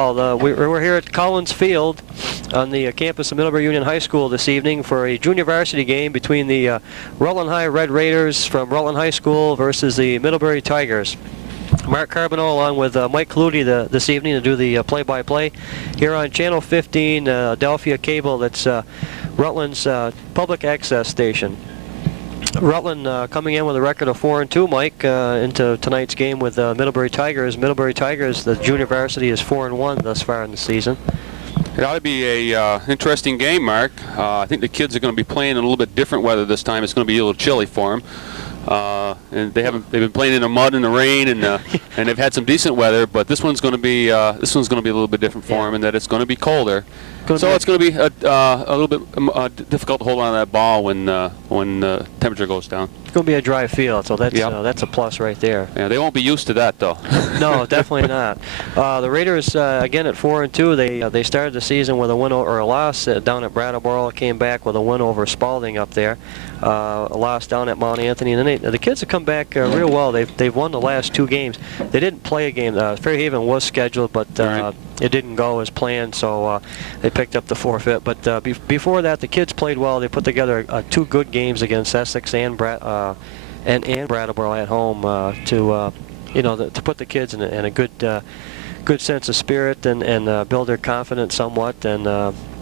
We're here at Collins Field on the campus of Middlebury Union High School this evening for a junior varsity game between the Rutland High Red Raiders from Rutland High School versus the Middlebury Tigers. Mark Carboneau along with Mike Coloutti this evening to do the play-by-play here on Channel 15, Adelphia Cable. That's Rutland's public access station. Rutland coming in with a record of 4-2, Mike, into tonight's game with Middlebury Tigers. Middlebury Tigers, the junior varsity, is 4-1 thus far in the season. It ought to be a interesting game, Mark. I think the kids are going to be playing in a little bit different weather this time. It's going to be a little chilly for them. And they've been playing in the mud and the rain, and they've had some decent weather. But this one's going to be a little bit different for them, in that it's going to be colder. So it's going to be a little bit difficult to hold on to that ball when the temperature goes down. It's going to be a dry field, so that's a plus right there. Yeah, they won't be used to that though. No, definitely not. The Raiders again at 4-2. They started the season with a win or a loss down at Brattleboro. Came back with a win over Spalding up there. A loss down at Mount Anthony, and then the kids have come back real well. They've won the last 2 games. They didn't play a game. Fairhaven was scheduled, but it didn't go as planned, so they picked up the forfeit. But before that, the kids played well. They put together 2 good games against Essex and Brattleboro at home to put the kids in a good sense of spirit and build their confidence somewhat. And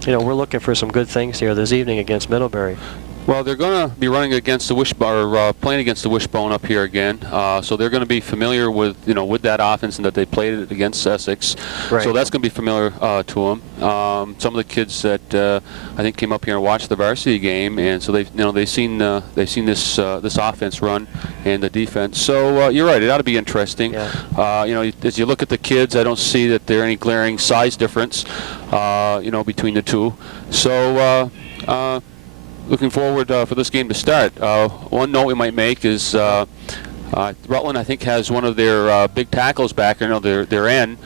we're looking for some good things here this evening against Middlebury. Well, they're going to be running against the wishbone, or playing against the wishbone up here again. So they're going to be familiar with that offense, and that they played it against Essex. Right. So that's going to be familiar to them. Some of the kids that I think came up here and watched the varsity game, and so they've seen this offense run and the defense. So you're right; it ought to be interesting. Yeah. As you look at the kids, I don't see that there any glaring size difference, between the two. So. Looking forward for this game to start. One note we might make is Rutland, I think, has one of their big tackles back. Their end,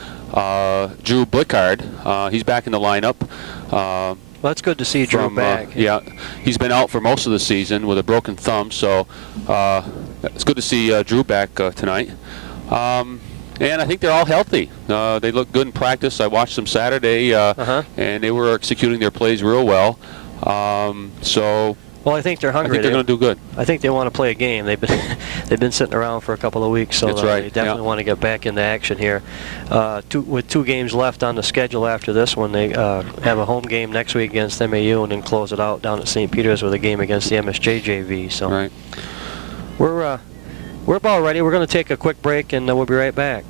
Drew Blickard. He's back in the lineup. Well, that's good to see Drew back. Yeah, he's been out for most of the season with a broken thumb, so it's good to see Drew back tonight. And I think they're all healthy. They look good in practice. I watched them Saturday, and they were executing their plays real well. Well, I think they're hungry. I think they're going to do good. I think they want to play a game. They've been sitting around for a couple of weeks, so That's right. They definitely want to get back into action here. With 2 games left on the schedule after this one, they have a home game next week against Mayhew, and then close it out down at St. Peter's with a game against the MSJ JV. So right. We're about ready. We're going to take a quick break, and we'll be right back.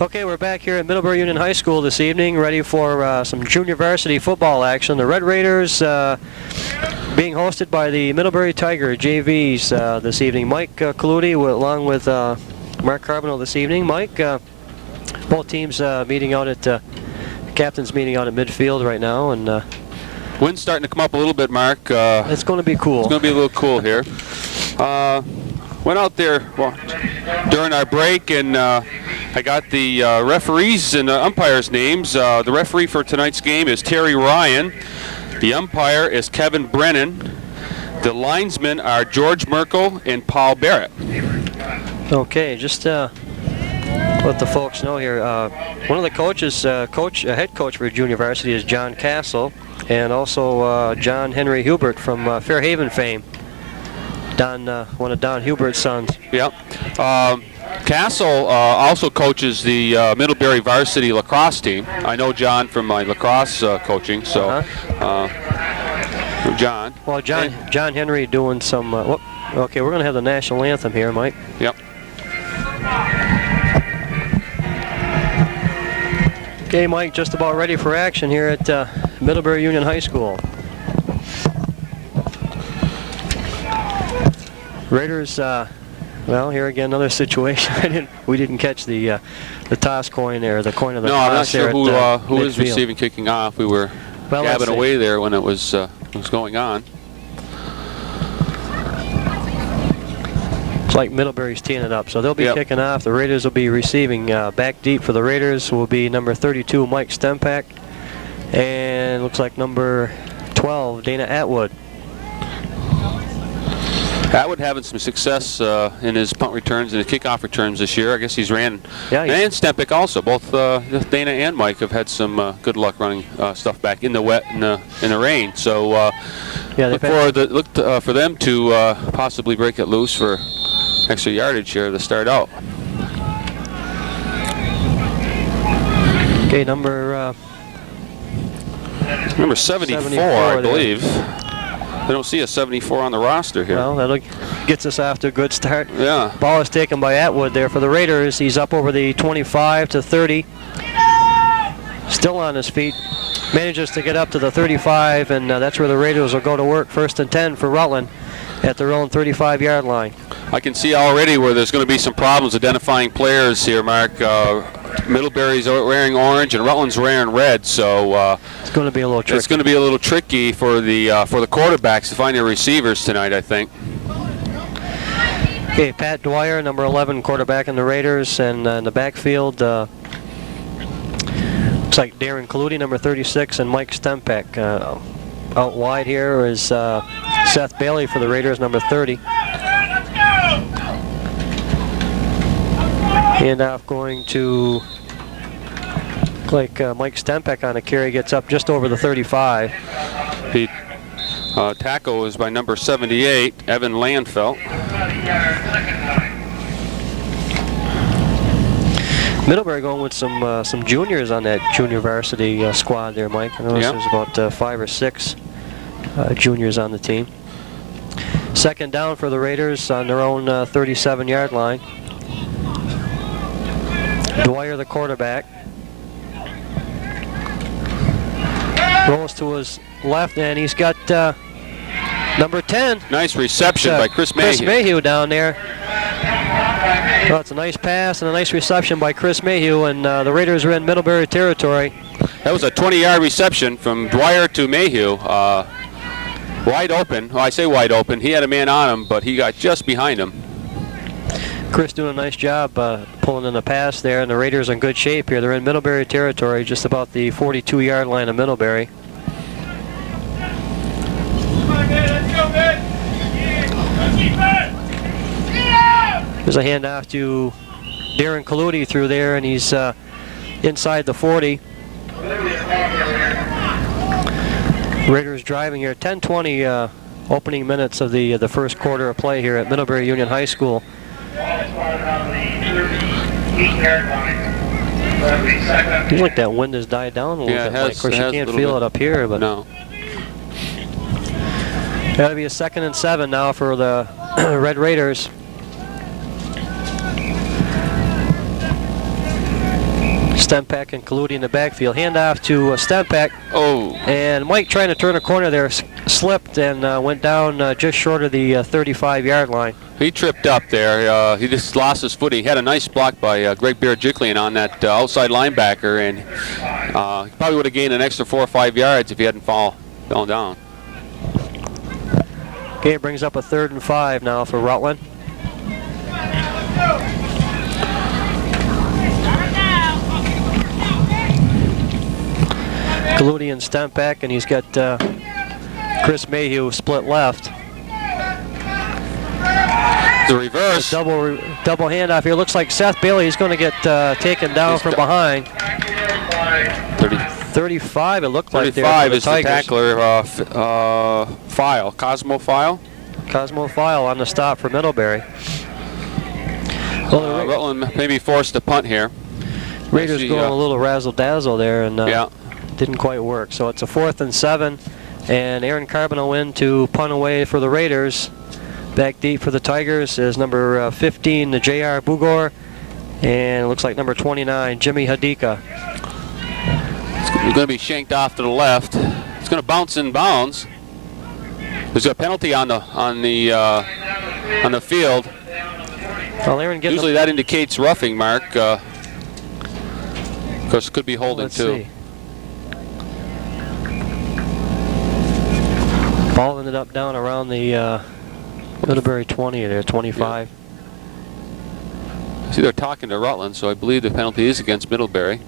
Okay, we're back here at Middlebury Union High School this evening, ready for some junior varsity football action. The Red Raiders being hosted by the Middlebury Tiger JVs this evening. Mike Coloutti along with Mark Carboneau this evening. Mike, both teams meeting out at captains meeting out at midfield right now, and wind's starting to come up a little bit, Mark. It's going to be cool. It's going to be a little cool here. Went out there during our break, and I got the referees and umpires' names. The referee for tonight's game is Terry Ryan. The umpire is Kevin Brennan. The linesmen are George Merkel and Paul Barrett. Okay, just let the folks know here. One of the coaches, head coach for junior varsity, is John Castle, and also John Henry Hubert from Fairhaven fame. One of Don Hubert's sons. Yep. Castle also coaches the Middlebury varsity lacrosse team. I know John from my lacrosse coaching, so John. Well, John Henry doing some. Okay, we're going to have the national anthem here, Mike. Yep. Okay, Mike, just about ready for action here at Middlebury Union High School. Raiders, well, here again, another situation. We didn't catch the toss coin there, the coin of the toss. No, I'm not sure who is midfield. receiving kicking off. We were gabbing away there when it was going on. It's like Middlebury's teeing it up, so they'll be kicking off. The Raiders will be receiving. Back deep for the Raiders will be number 32, Mike Stempak, and looks like number 12, Dana Atwood. Atwood having some success in his punt returns and his kickoff returns this year. I guess he's ran, and Stempik also. Both Dana and Mike have had some good luck running stuff back in the wet in the rain. So look for them to possibly break it loose for extra yardage here to start out. Okay, number 74, I believe. I don't see a 74 on the roster here. Well, that gets us off to a good start. Yeah. Ball is taken by Atwood there for the Raiders. He's up over the 25 to 30. Still on his feet. Manages to get up to the 35, and that's where the Raiders will go to work. 1st and 10 for Rutland at their own 35-yard line. I can see already where there's going to be some problems identifying players here, Mark. Middlebury's wearing orange and Rutland's wearing red, so it's going to be a little tricky. It's going to be a little tricky for the quarterbacks to find their receivers tonight, I think. Okay, Pat Dwyer, number 11 quarterback in the Raiders, and in the backfield looks like Darren Coloutti, number 36, and Mike Stempik. Out wide here is Seth Bailey for the Raiders, number 30. Handoff going to Mike Stempik on a carry, gets up just over the 35. The tackle is by number 78, Evan Landfelt. Middlebury going with some juniors on that junior varsity squad there, Mike. I noticed there's about 5 or 6 juniors on the team. 2nd down for the Raiders on their own 37-yard line. Dwyer, the quarterback, rolls to his left, and he's got number 10. Nice reception by Chris Mayhew. Chris Mayhew down there. Well, it's a nice pass and a nice reception by Chris Mayhew, and the Raiders are in Middlebury territory. That was a 20-yard reception from Dwyer to Mayhew. Wide open. Well, I say wide open. He had a man on him, but he got just behind him. Chris doing a nice job pulling in the pass there, and the Raiders are in good shape here. They're in Middlebury territory, just about the 42-yard line of Middlebury. There's a handoff to Darren Coloutti through there, and he's inside the 40. Raiders driving here. 10:20 opening minutes of the first quarter of play here at Middlebury Union High School. Seems like that wind has died down a little bit. Of course, you can't feel it up here, but no. That'll be a 2nd and 7 now for the Red Raiders. Stempik and Coloutti in the backfield. Handoff to Stempik. Oh. And Mike, trying to turn a corner there, slipped and went down just short of the 35-yard line. He tripped up there. He just lost his footing. He had a nice block by Greg Bear-Jiklian on that outside linebacker, and he probably would have gained an extra 4 or 5 yards if he hadn't fallen down. Okay, it brings up a 3rd and 5 now for Rutland. Coloutti and Stempik, and he's got Chris Mayhew split left. The reverse. Double handoff here. Looks like Seth Bailey is going to get taken down from behind. 35, it looked like there. 35 is the tackler. Cosmo File. Cosmo File on the stop for Middlebury. Well, Rutland may be forced to punt here. Raiders going a little razzle-dazzle there, and didn't quite work. So it's a 4th and 7, and Aaron Carboneau in to punt away for the Raiders. Back deep for the Tigers is number 15, the J.R. Bugor, and it looks like number 29, Jimmy Hadika. It's going to be shanked off to the left. It's going to bounce in bounds. There's a penalty on the field. Well, Aaron usually that indicates roughing, Mark. Of course, it could be holding too. See. Ball ended up down around the Middlebury 20 there, 25. Yeah. See, they're talking to Rutland, so I believe the penalty is against Middlebury.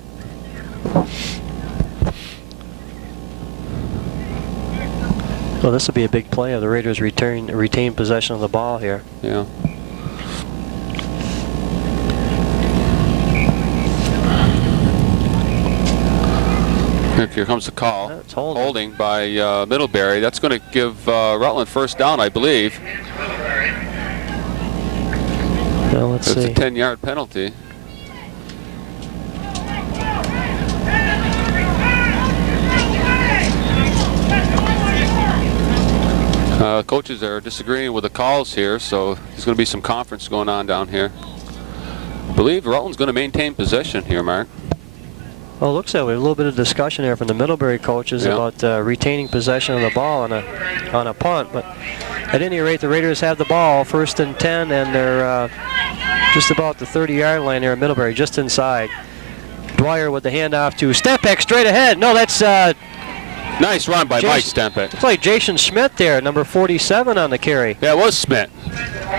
Well, this will be a big play if the Raiders retain possession of the ball here. Yeah. Here comes the call. That's holding by Middlebury. That's going to give Rutland first down, I believe. Well, let's see. It's a 10-yard penalty. Coaches are disagreeing with the calls here, so there's going to be some conference going on down here. I believe Rutland's going to maintain possession here, Mark. Well, it looks like we have a little bit of discussion there from the Middlebury coaches about retaining possession of the ball on a punt. But at any rate, the Raiders have the ball, 1st and 10, and they're just about the 30-yard line there at Middlebury, just inside. Dwyer with the handoff to Stempek straight ahead. No, that's nice run by Mike Stempek. Looks like Jason Schmidt there, number 47 on the carry. Yeah, it was Schmidt.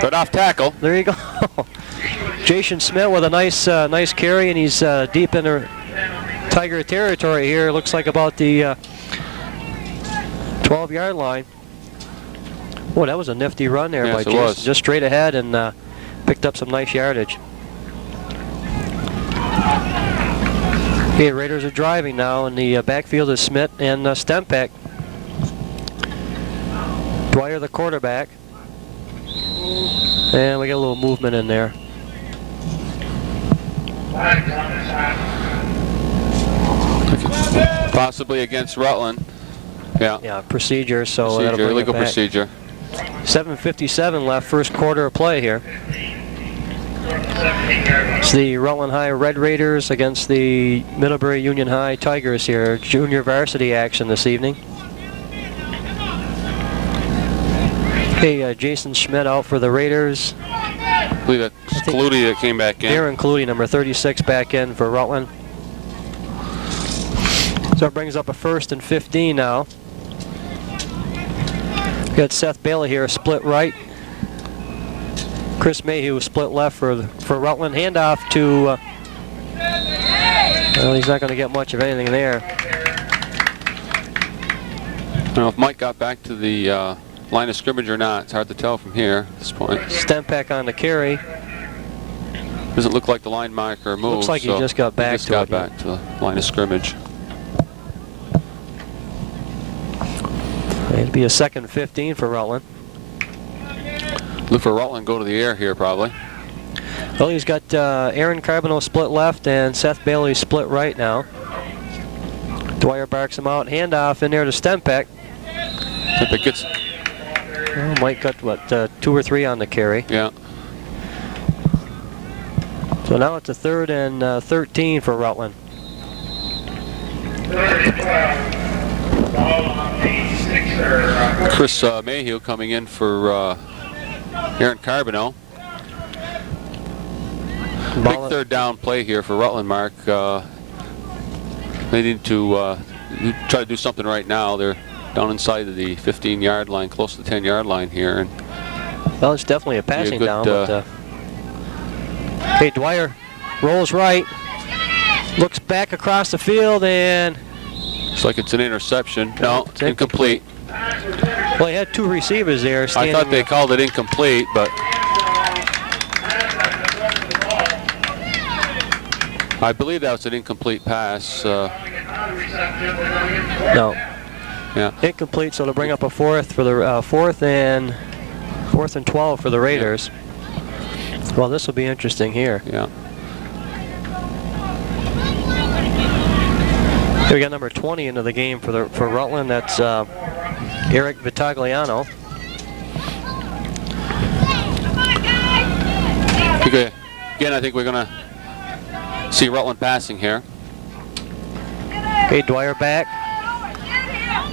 Right off tackle. There you go. Jason Schmidt with a nice carry, and he's deep in the Tiger territory here. Looks like about the 12-yard line. Boy, that was a nifty run there by Jason. Just straight ahead and picked up some nice yardage. Okay, Raiders are driving now, and the backfield is Schmidt and Stempek. Dwyer, the quarterback. And we got a little movement in there. Possibly against Rutland. Yeah. Yeah, procedure, so that'll bring legal it back. Procedure. 7:57 left, first quarter of play here. It's the Rutland High Red Raiders against the Middlebury Union High Tigers here. Junior varsity action this evening. Okay, Jason Schmidt out for the Raiders. I believe that's Coloutti that came back in. Aaron Coloutti, number 36, back in for Rutland. So it brings up a 1st and 15 now. We've got Seth Bailey here, split right. Chris Mayhew, split left for Rutland. Handoff to, well, he's not going to get much of anything there. I don't know if Mike got back to the line of scrimmage or not. It's hard to tell from here at this point. Stempek on the carry. Doesn't look like the line marker moved. Looks like he just got back to it. Back to the line of scrimmage. It'd be a 2nd and 15 for Rutland. Look for Rutland go to the air here probably. Well, he's got Aaron Carboneau split left and Seth Bailey split right now. Dwyer barks him out. Handoff in there to Stempek. Stempek gets. Well, Mike got what 2 or 3 on the carry. Yeah. So now it's a 3rd and 13 for Rutland. Chris Mayhew coming in for Aaron Carboneau. Big 3rd down play here for Rutland, Mark. They need to try to do something right now. They're down inside of the 15-yard line, close to the 10-yard line here. And well, it's definitely a passing down. But, hey, Dwyer rolls right, looks back across the field, and looks like it's an interception. No, it's incomplete. Well, he had 2 receivers there. I thought they called it incomplete, but I believe that was an incomplete pass. No. Yeah. Incomplete, so to bring up a 4th for the 4th and 12 for the Raiders. Yeah. Well, this will be interesting here. Yeah. Here we got number 20 into the game for Rutland. That's Eric Vitagliano. Okay. Again, I think we're going to see Rutland passing here. Okay, Dwyer back.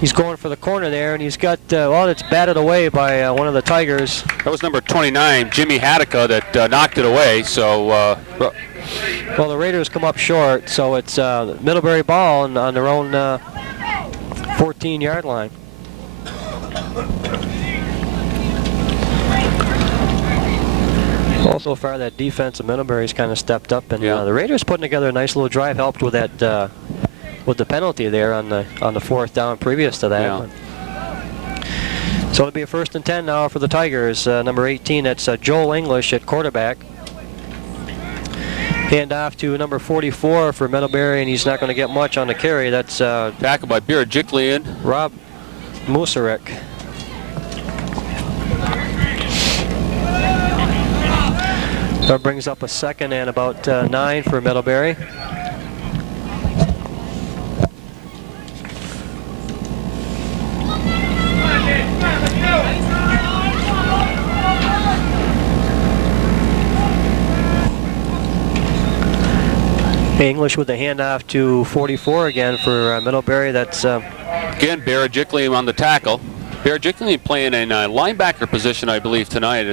He's going for the corner there, and he's got, well, it's batted away by one of the Tigers. That was number 29, Jimmy Hadika, that knocked it away. So, well, the Raiders come up short, so it's Middlebury ball on their own 14-yard line. Well, so far that defense of Middlebury's kind of stepped up, and the Raiders putting together a nice little drive, helped with that with the penalty there on the 4th down previous to that. So it'll be a 1st and 10 now for the Tigers. Number 18, that's Joel English at quarterback. Hand off to number 44 for Middlebury, and he's not going to get much on the carry. That's tackled by Birajiklian. Rob Musarek. That brings up a 2nd and about 9 for Middlebury. English with the handoff to 44 again for Middlebury. That's again Birajiklian on the tackle. Birajiklian playing in a linebacker position, I believe, tonight.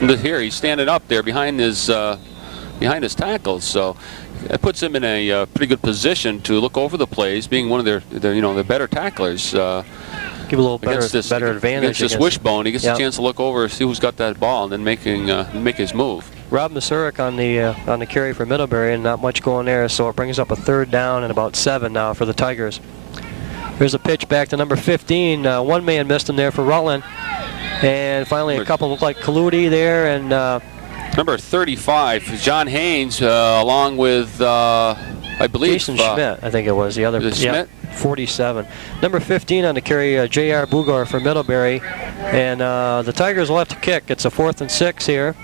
Here he's standing up there behind his tackles, so that puts him in a pretty good position to look over the plays, being one of their better tacklers. Give a little better advantage against this wishbone. He gets a chance to look over, see who's got that ball, and then make his move. Rob Musarek on the carry for Middlebury, and not much going there, so it brings up a 3rd down and about 7 now for the Tigers. Here's a pitch back to number 15. One man missed him there for Rutland, and finally a couple look like Coloutti there, and number 35, John Haynes, along with I believe Jason Schmidt. I think it was the other. Schmidt. 47. Number 15 on the carry, J.R. Bugor for Middlebury, and the Tigers will have to kick. It's a 4th and 6 here.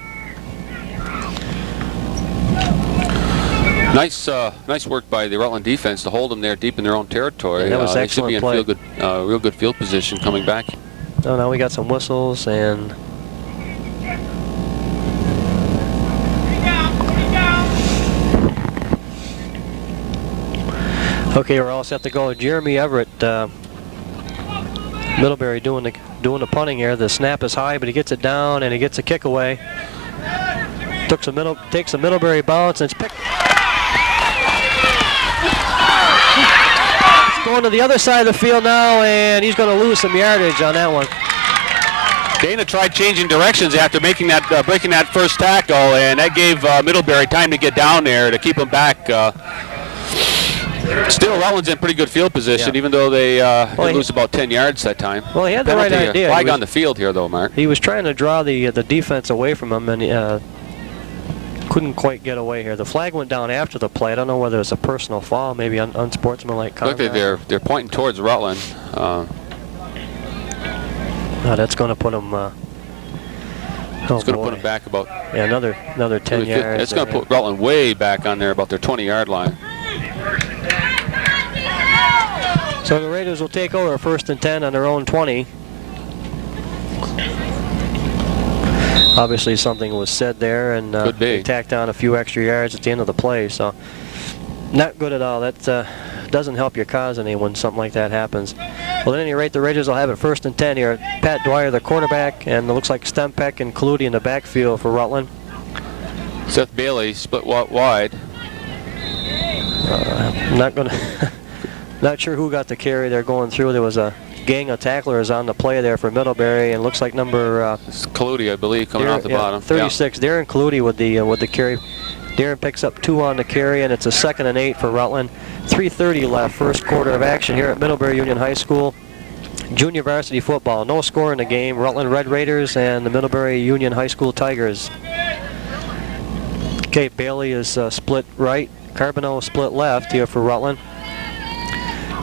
Nice work by the Rutland defense to hold them there deep in their own territory. Yeah, that was they should be in play. real good field position coming back. Oh, now we got some whistles and. Okay, we're all set to go. Jeremy Everett, Middlebury doing the punting here. The snap is high, but he gets it down and he gets a kick away. Takes a Middlebury bounce and it's picked. Going to the other side of the field now, and he's going to lose some yardage on that one. Dana tried changing directions after making that breaking that first tackle, and that gave Middlebury time to get down there to keep him back. Still, Rutland's in pretty good field position, even though they lose about 10 yards that time. Well, he had the right idea. Flag on the field here, though, Mark. He was trying to draw the defense away from him, and couldn't quite get away here. The flag went down after the play. I don't know whether it was a personal foul, maybe unsportsmanlike conduct. Look, they're pointing towards Rutland. That's going to put him. It's going to put him back about. Yeah, another 10 yards. It's going to put Rutland way back on there, about their 20-yard line. So the Raiders will take over 1st and 10 on their own 20. Obviously something was said there, and they tacked on a few extra yards at the end of the play, so not good at all. That doesn't help your cause any when something like that happens. Well, at any rate, the Raiders will have it 1st and 10 here. Pat Dwyer, the quarterback, and it looks like Stempek and Coloutti in the backfield for Rutland. Seth Bailey split wide. Not sure who got the carry. They're going through. There was a gang of tacklers on the play there for Middlebury, and looks like number Coloutti, I believe, coming off the bottom. 36. Yeah. Darren Coloutti with the carry. Darren picks up 2 on the carry, and it's a 2nd and 8 for Rutland. 3:30 left, first quarter of action here at Middlebury Union High School. Junior varsity football. No score in the game. Rutland Red Raiders and the Middlebury Union High School Tigers. Okay, Bailey is split right. Carboneau split left here for Rutland.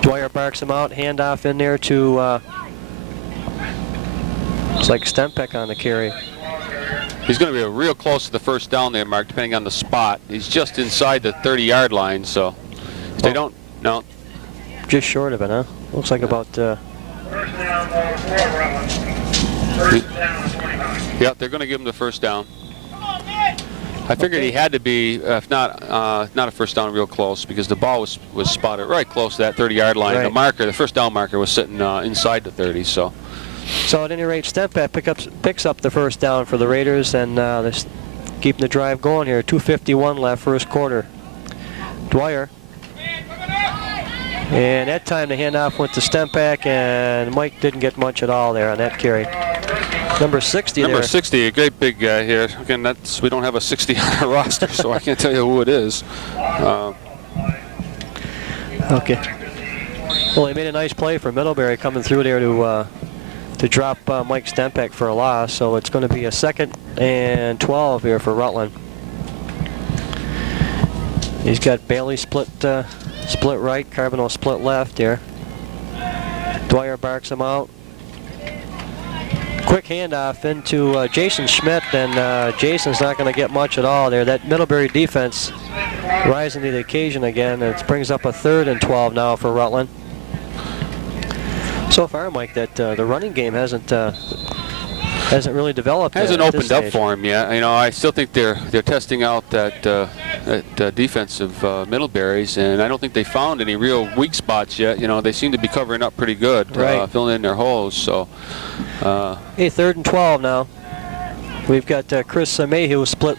Dwyer barks him out. Handoff in there to it's like Stempek on the carry. He's going to be real close to the first down there, Mark, depending on the spot. He's just inside the 30-yard line, so if they don't, no. Just short of it, huh? Looks like about. Yeah, they're going to give him the first down. I figured he had to be, if not a first down, real close, because the ball was spotted right close to that 30-yard line. Right. The first down marker, was sitting inside the 30. So at any rate, Stempek picks up the first down for the Raiders, and they're keeping the drive going here. 2:51 left, first quarter. Dwyer. And that time the handoff went to Stempek, and Mike didn't get much at all there on that carry. Number 60 Number 60, a great big guy here. Again, we don't have a 60 on our roster, so I can't tell you who it is. Okay. Well, he made a nice play for Middlebury coming through there to to drop Mike Stempeck for a loss. So it's going to be a 2nd and 12 here for Rutland. He's got Bailey split right, Carboneau split left here. Dwyer barks him out. Quick handoff into Jason Schmidt, and Jason's not going to get much at all there. That Middlebury defense rising to the occasion again. It brings up a 3rd and 12 now for Rutland. So far, Mike, that the running game hasn't really developed. Hasn't opened up for him yet. You know, I still think they're testing out that defense of Middlebury's, and I don't think they found any real weak spots yet. You know, they seem to be covering up pretty good, filling in their holes. So, hey, 3rd and 12 now. We've got Chris Mayhew split.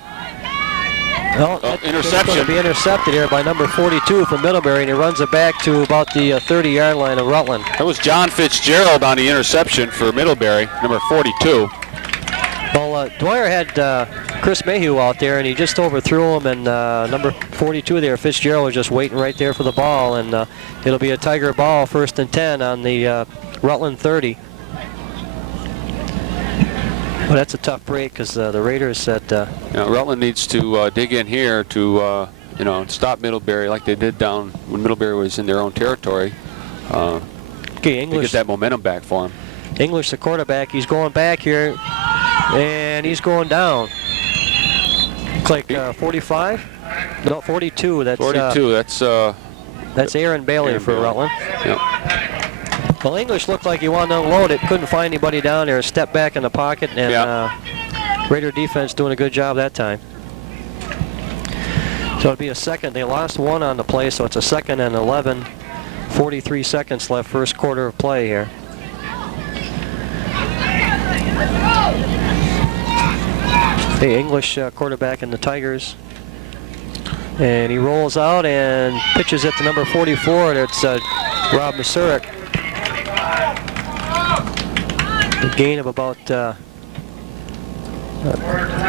Interception. Going to be intercepted here by number 42 from Middlebury, and he runs it back to about the 30-yard line of Rutland. That was John Fitzgerald on the interception for Middlebury, number 42. Well, Dwyer had Chris Mayhew out there, and he just overthrew him, and number 42 there, Fitzgerald, was just waiting right there for the ball, and it'll be a Tiger ball, 1st and 10 on the Rutland 30. Well, that's a tough break because the Raiders said... Rutland needs to dig in here to, stop Middlebury like they did down when Middlebury was in their own territory. Okay, English, to get that momentum back for him. English, the quarterback, he's going back here, and he's going down. Looks like 45? No, 42. That's 42. That's Aaron Bailey for Rutland. Yep. Well, English looked like he wanted to unload it, couldn't find anybody down there, stepped back in the pocket, and Raider defense doing a good job that time. So it'll be a 2nd. They lost 1 on the play, so it's a 2nd and 11. 43 seconds left, 1st quarter of play here. Hey, English quarterback in the Tigers. And he rolls out and pitches it to number 44. That's Rob Masurik. A gain of about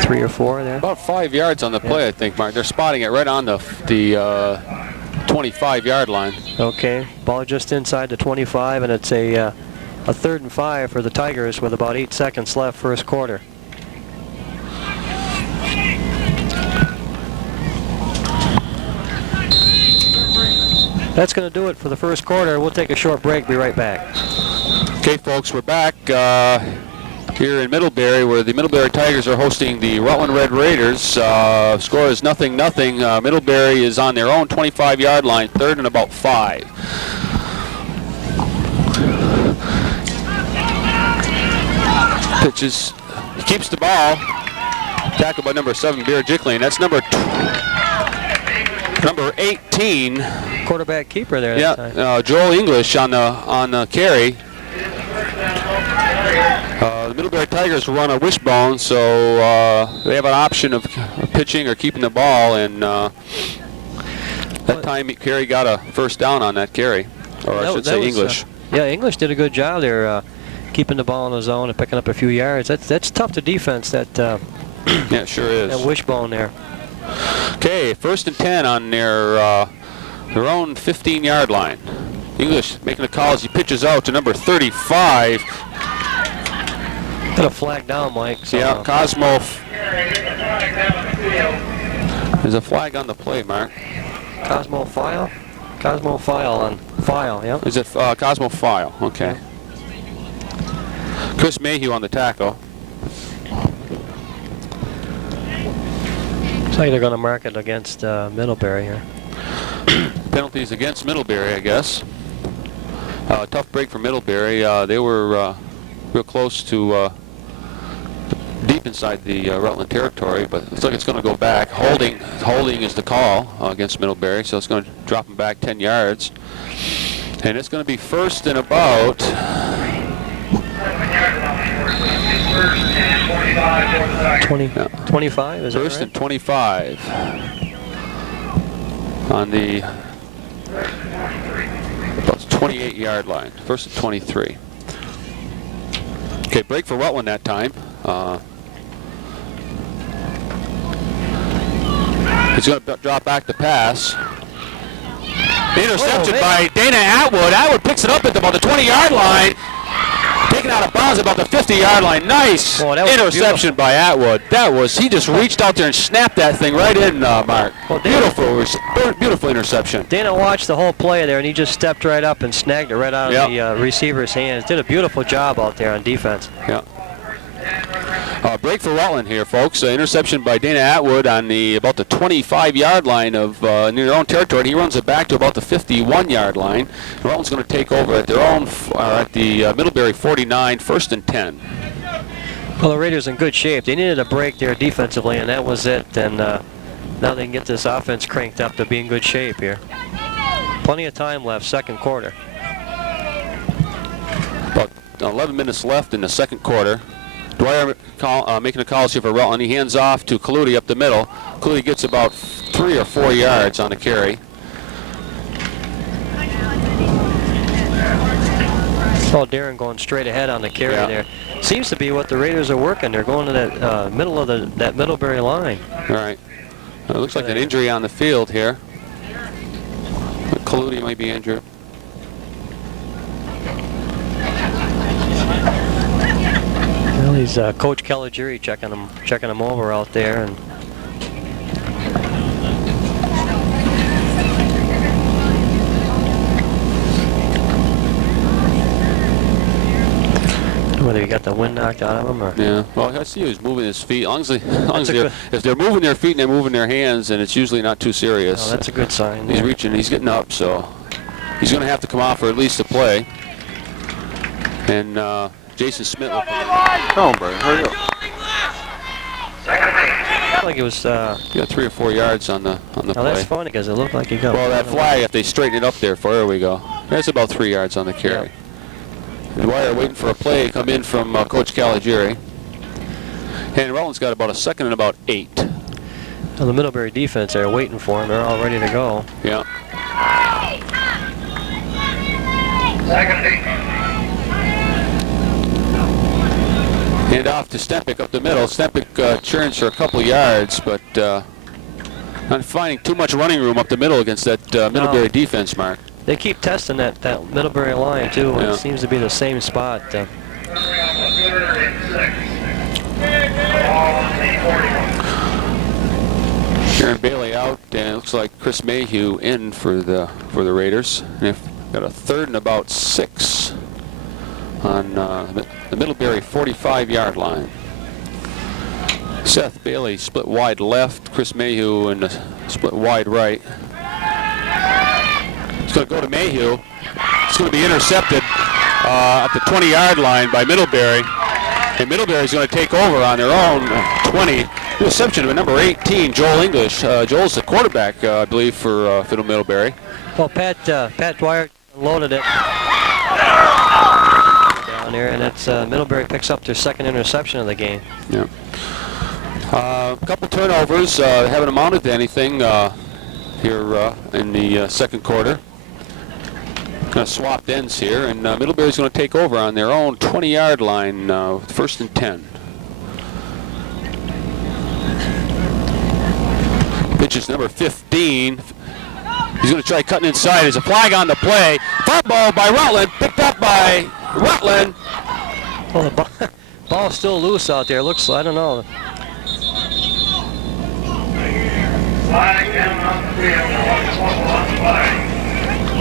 3 or 4 there. About 5 yards on the play, I think, Mark. They're spotting it right on the 25-yard line. Okay, ball just inside the 25, and it's a 3rd and 5 for the Tigers with about 8 seconds left, 1st quarter. That's going to do it for the 1st quarter. We'll take a short break. Be right back. Okay, folks, we're back here in Middlebury, where the Middlebury Tigers are hosting the Rutland Red Raiders. Score is 0-0. Middlebury is on their own 25-yard line, 3rd and about 5. Pitches, he keeps the ball. Tackled by number 7, Beer Jickling. That's number 18. Quarterback keeper there. Yeah, Joel English on the carry. The Middlebury Tigers run a wishbone, so they have an option of pitching or keeping the ball, and that time Carey got a 1st down on that carry, or I should say English. Yeah, English did a good job there, keeping the ball in the zone and picking up a few yards. That's tough to defense. That yeah, it sure is. That wishbone there. Okay, 1st and 10 on their own 15-yard line. English making the call as he pitches out to number 35. Got a flag down, Mike. So yeah, Cosmo. There's a flag on the play, Mark. Cosmo File? Cosmo File on File, yeah. Is it Cosmo File? Okay. Chris Mayhew on the tackle. Looks like they're going to mark it against Middlebury here. Penalties against Middlebury, I guess. Tough break for Middlebury. They were real close to deep inside the Rutland territory, but it looks like it's going to go back. Holding is the call against Middlebury, so it's going to drop them back 10 yards. And it's going to be 1st and about 25, is it? 1st and 25 on the 28-yard line. 1st and 23. Okay, break for Rutland that time. He's going to drop back the pass. Intercepted by Dana Atwood. Atwood picks it up at about the 20-yard line. Taken out of bounds about the 50-yard line. Nice interception by Atwood. He just reached out there and snapped that thing right in, Mark. Well, beautiful interception. Dana watched the whole play there, and he just stepped right up and snagged it right out of the receiver's hands. Did a beautiful job out there on defense. Yeah. Break for Rutland here, folks. Interception by Dana Atwood on about the 25-yard line of near their own territory. He runs it back to about the 51-yard line. Rutland's going to take over at their own at the Middlebury 49, 1st and 10. Well, the Raiders in good shape. They needed a break there defensively, and that was it. And now they can get this offense cranked up to be in good shape here. Plenty of time left, second quarter. About 11 minutes left in the second quarter. Dwyer making the calls here for Rutland. He hands off to Coloutti up the middle. Coloutti gets about 3 or 4 yards on the carry. Oh, Darren going straight ahead on the carry there. Seems to be what the Raiders are working. They're going to that middle of that Middlebury line. All right. It looks like an injury on the field here. Coloutti might be injured. Well, he's Coach Caligiuri checking him over out there, and whether he got the wind knocked out of him or. Yeah. Well, I see he was moving his feet. As long as if they're moving their feet and they're moving their hands, and it's usually not too serious. Oh, that's a good sign. He's reaching. He's getting up, so he's going to have to come off for at least a play. And Jason Smith will come in. Come on, Brady. Hurry up. Like it was. He got 3 or 4 yards on the play. Oh, that's funny because it looked like he got. Well, that flag, if they straighten it up there, there we go. That's about 3 yards on the carry. Dwyer waiting for a play to come in from Coach Caligiuri. And Rutland's got about a second and about 8. Well, the Middlebury defense, they're waiting for him. They're all ready to go. Yeah. Hand off to Stempik up the middle. Stempik churns for a couple yards, but not finding too much running room up the middle against that Middlebury defense, Mark. They keep testing that Middlebury line, too, and it seems to be the same spot. Aaron Bailey out, and it looks like Chris Mayhew in for the Raiders. And they've got a 3rd and about 6 on the Middlebury 45-yard line. Seth Bailey split wide left, Chris Mayhew in the split wide right. It's going to go to Mayhew. It's going to be intercepted at the 20-yard line by Middlebury. And Middlebury's going to take over on their own 20. Interception of number 18, Joel English. Joel's the quarterback, I believe, for Middlebury. Well, Pat Dwyer loaded it down there, and it's Middlebury picks up their 2nd interception of the game. Yeah. A couple turnovers haven't amounted to anything here in the second quarter. Kind of swapped ends here, and Middlebury's going to take over on their own 20-yard line, 1st and 10. Pitch is number 15. He's going to try cutting inside. There's a flag on the play. Fumble by Rutland, picked up by Rutland. Well, the ball's still loose out there. Looks, I don't know.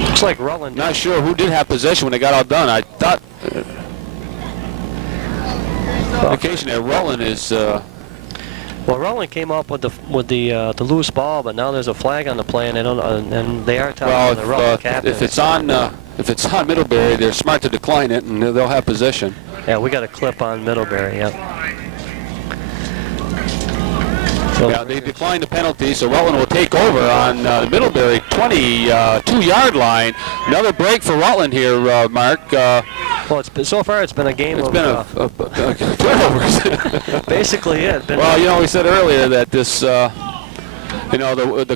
Looks like Rutland. Not sure who did have possession when they got all done. I thought indication that Rutland is. Well, Rutland came up with the loose ball, but now there's a flag on the play, and they don't, and they are telling the Rutland captain. If it's on Middlebury, they're smart to decline it, and they'll have possession. Yeah, we got a clip on Middlebury. Yep. Yeah, they declined the penalty, so Rutland will take over on the Middlebury 22-yard line. Another break for Rutland here, Mark. Well, so far it's been a game of turnovers. Basically, yeah. Well, we said earlier that this, the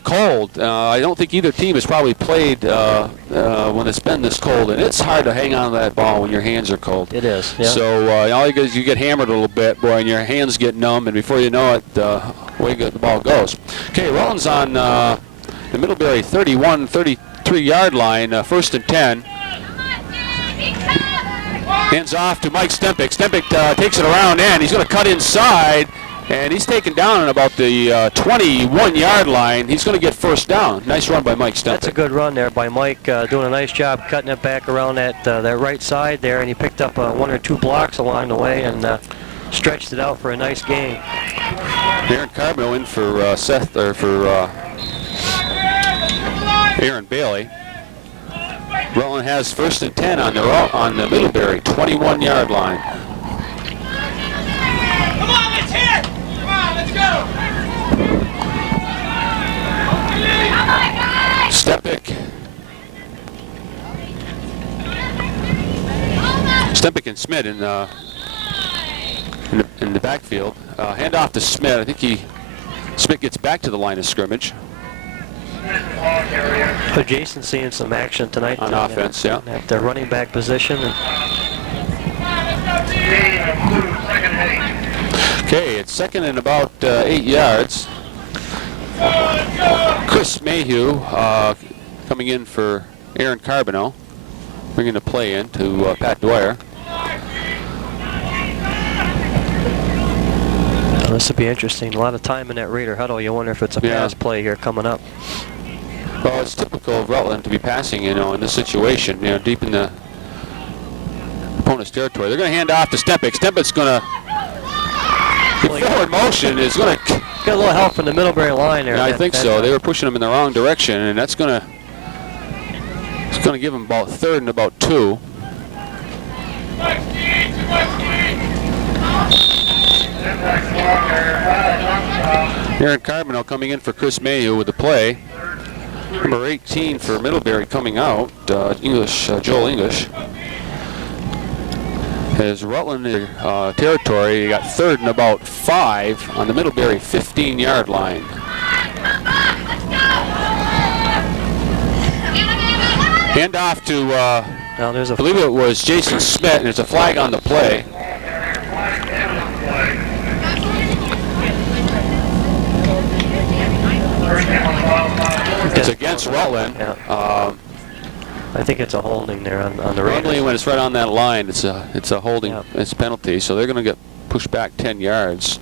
cold. I don't think either team has probably played when it's been this cold, and it's hard to hang on to that ball when your hands are cold. It is. Yeah. So all you get is you get hammered a little bit, boy, and your hands get numb, and before you know it, away the ball goes. Okay, Rutland's on the Middlebury 33-yard line, 1st and 10. Hands off to Mike Stempik. Stempik takes it around and he's going to cut inside, and he's taken down at about the 21-yard line. He's going to get first down. Nice run by Mike Stempik. That's a good run there by Mike, doing a nice job cutting it back around that right side there, and he picked up 1 or 2 blocks along the way and stretched it out for a nice gain. Aaron Carboneau in for Aaron Bailey. Rutland has 1st and 10 on the Middlebury 21-yard line. Come on, let's hit! Come on, let's go! Stempik and Smith in the backfield. Hand off to Smith. I think Smith gets back to the line of scrimmage. So Jason's seeing some action tonight on offense, yeah. At the running back position. Okay, it's 2nd and about 8 yards. Chris Mayhew coming in for Aaron Carboneau, bringing the play in to Pat Dwyer. Well, this will be interesting. A lot of time in that Raider huddle. You wonder if it's a pass play here coming up. Well, it's typical of Rutland to be passing, in this situation, deep in the opponent's territory. They're going to hand off to Stempik. Stempik's going to, the forward motion is going to get a little help from the Middlebury line there. Yeah, I think so. They were pushing him in the wrong direction, and that's going to give him about 3rd and about 2. Aaron Carboneau coming in for Chris Mayhew with the play. Number 18 for Middlebury coming out, Joel English. As Rutland territory, you got 3rd and about 5 on the Middlebury 15-yard line. Hand off to, I believe it was Jason Smith, and there's a flag on the play. It's against Rutland. Yeah. I think it's a holding there on the Raiders. Normally when it's right on that line, it's a holding, it's a penalty, so they're going to get pushed back 10 yards.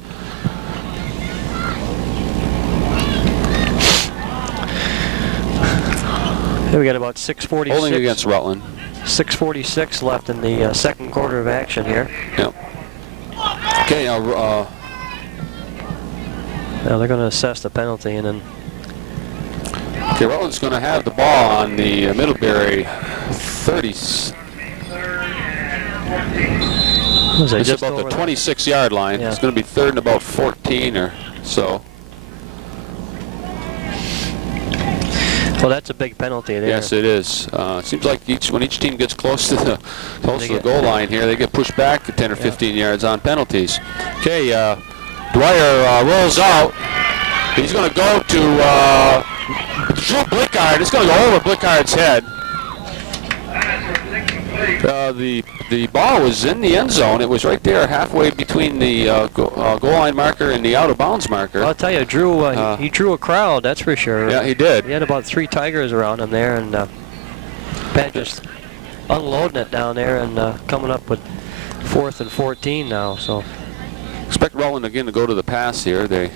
Here we got about 6:46. Holding against Rutland. 6:46 left in the 2nd quarter of action here. Yep. Okay, now they're going to assess the penalty, and then. Okay, Rutland's going to have the ball on the Middlebury 30s. It's about the 26-yard line. Yeah. It's going to be 3rd and about 14 or so. Well, that's a big penalty there. Yes, it is. Seems like when each team gets close to the goal line here, they get pushed back 10 or 15 yards on penalties. Okay, Dwyer rolls out. He's going to go to Drew Blickard. It's going to go over Blickard's head. The ball was in the end zone. It was right there halfway between the goal line marker and the out of bounds marker. I'll tell you, Drew, he drew a crowd, that's for sure. Yeah, he did. He had about 3 Tigers around him there, and Pat just unloading it down there and coming up with 4th and 14 now. So expect Rutland again to go to the pass here. They're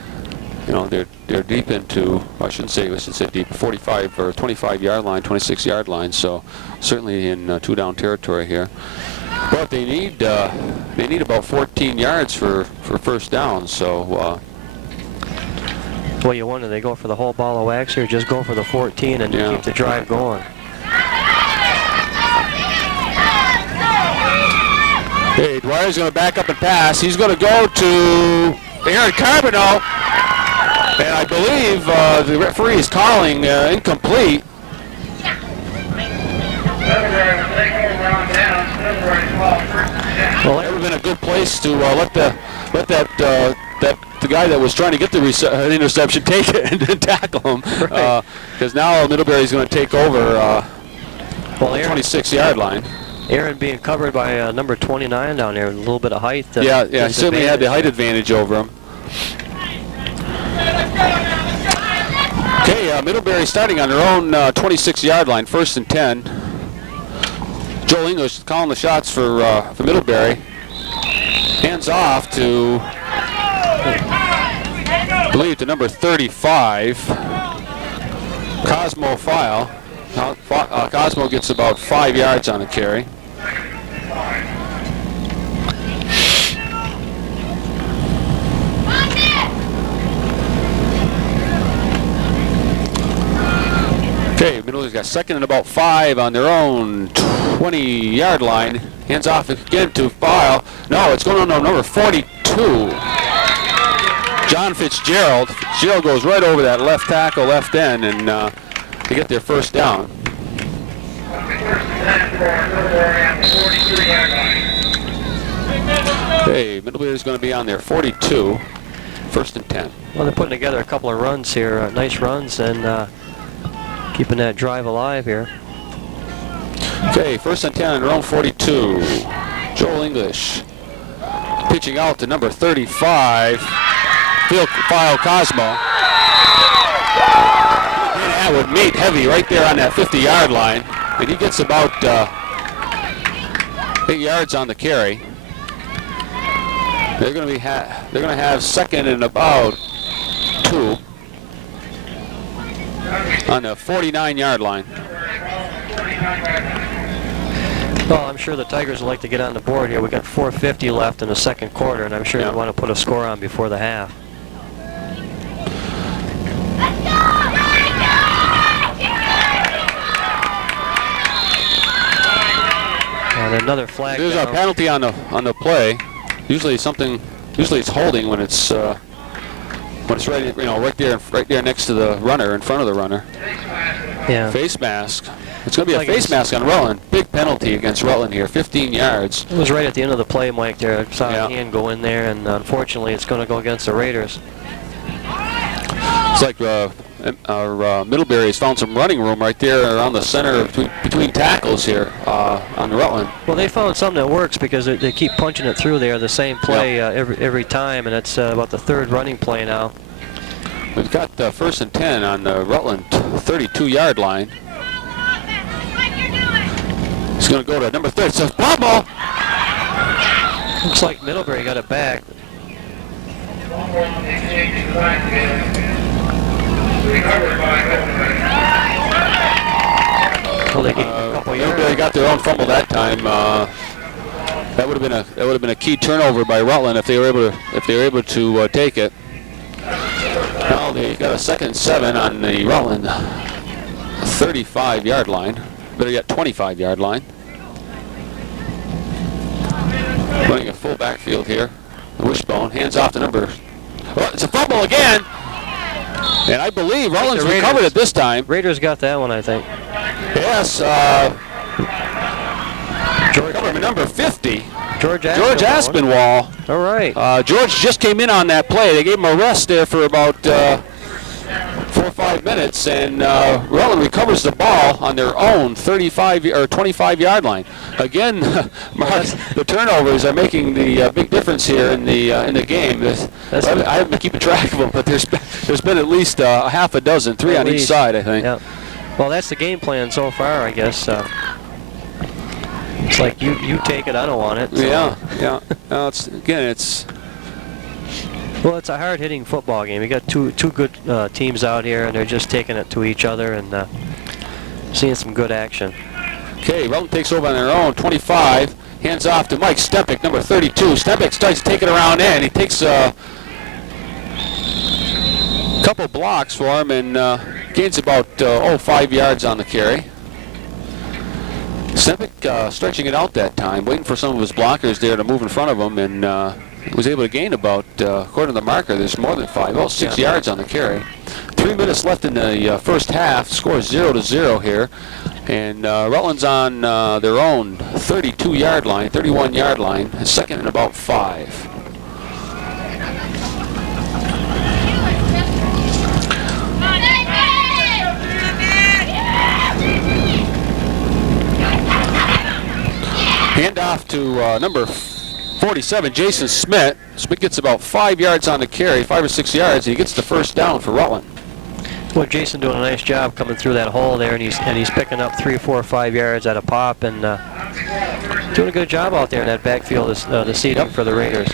deep into, I shouldn't say deep, 45 or 25-yard line, 26-yard line. So certainly in 2-down territory here. But they need about 14 yards for first down. So. Well, you wonder, they go for the whole ball of wax or just go for the 14 and keep the drive going. Hey, Dwyer's going to back up and pass. He's going to go to Aaron Carboneau. And I believe the referee is calling incomplete. Well, that would have been a good place to let the guy that was trying to get the interception take it and then tackle him. Because now Middlebury's going to take over the 26-yard line. Aaron being covered by number 29 down there, a little bit of height. Yeah, he certainly had the height advantage over him. Okay, Middlebury starting on their own 26-yard line, 1st and 10. Joel English calling the shots for Middlebury. Hands off to, I believe, to number 35, Cosmo File. Cosmo gets about 5 yards on the carry. Okay, Middlebury's got second and about 5 on their own 20-yard line. Hands off again to File. No, it's going on to number 42. John Fitzgerald. Fitzgerald goes right over that left tackle, left end, and they get their first down. Okay, Middlebury's going to be on their 42. First and 10. Well, they're putting together a couple of runs here, nice runs, and keeping that drive alive here. Okay, first and 10 on their own 42. Joel English pitching out to number 35, File Cosmo. And that would meet heavy right there on that 50-yard line, and he gets about 8 yards on the carry. They're going to have second and about 2 on the 49-yard line. Well, I'm sure the Tigers would like to get on the board here. We've got 4:50 left in the second quarter, and I'm sure they want to put a score on before the half. And another flag. There's a penalty on the play. Usually it's holding when it's right there next to the runner, in front of the runner. Yeah. Face mask. It's going to be a face mask on Rutland. Big penalty against Rutland here, 15 yards. It was right at the end of the play, Mike, there. I saw a hand go in there, and unfortunately it's going to go against the Raiders. It's like our Middlebury has found some running room right there around the center between tackles here on Rutland. Well, they found something that works because they keep punching it through there, the same play every time, and it's about the third running play now. We've got first and 10 on the Rutland 32-yard line. He's going to go to number 30. It says ball. Looks like Middlebury got it back. Well, they gave a couple yards. Middlebury got their own fumble that time. That would have been a key turnover by Rutland if they were able to take it. Now they got a second and 7 on the Rutland 35-yard line. Better yet, 25-yard line. Running a full backfield here. The wishbone hands off to number. Oh, it's a fumble again. And I believe Rutland's recovered it this time. Raiders got that one, I think. Yes. George, number 50. George Aspinwall. All right. George just came in on that play. They gave him a rest there for about 4 or 5 minutes, and Rutland recovers the ball on their own 35 or 25-yard line. Again, Mark, the turnovers are making the big difference here in the game. I haven't been keeping track of them, but there's been at least a half a dozen, 3 on each side, I think. Yeah. Well, that's the game plan so far, I guess. It's like you take it, I don't want it. So. Yeah. Well, it's a hard-hitting football game. You got two good teams out here, and they're just taking it to each other and seeing some good action. Okay, Rutland takes over on their own 25. Hands off to Mike Stepik, number 32. Stepik starts taking it around in. He takes a couple blocks for him and gains about 5 yards on the carry. Stepik stretching it out that time, waiting for some of his blockers there to move in front of him, and was able to gain about, according to the marker, there's more than 6 yards on the carry. 3 minutes left in the first half. Score is 0-0 here. And Rutland's on their own 32-yard line, 31-yard line, second and about 5. Handoff to number 47, Jason Smith. Smith gets about 5 yards on the carry, 5 or 6 yards, and he gets the first down for Rutland. Well, Jason doing a nice job coming through that hole there, and he's picking up 3, 4, 5 yards at a pop, and doing a good job out there in that backfield to seat up for the Raiders.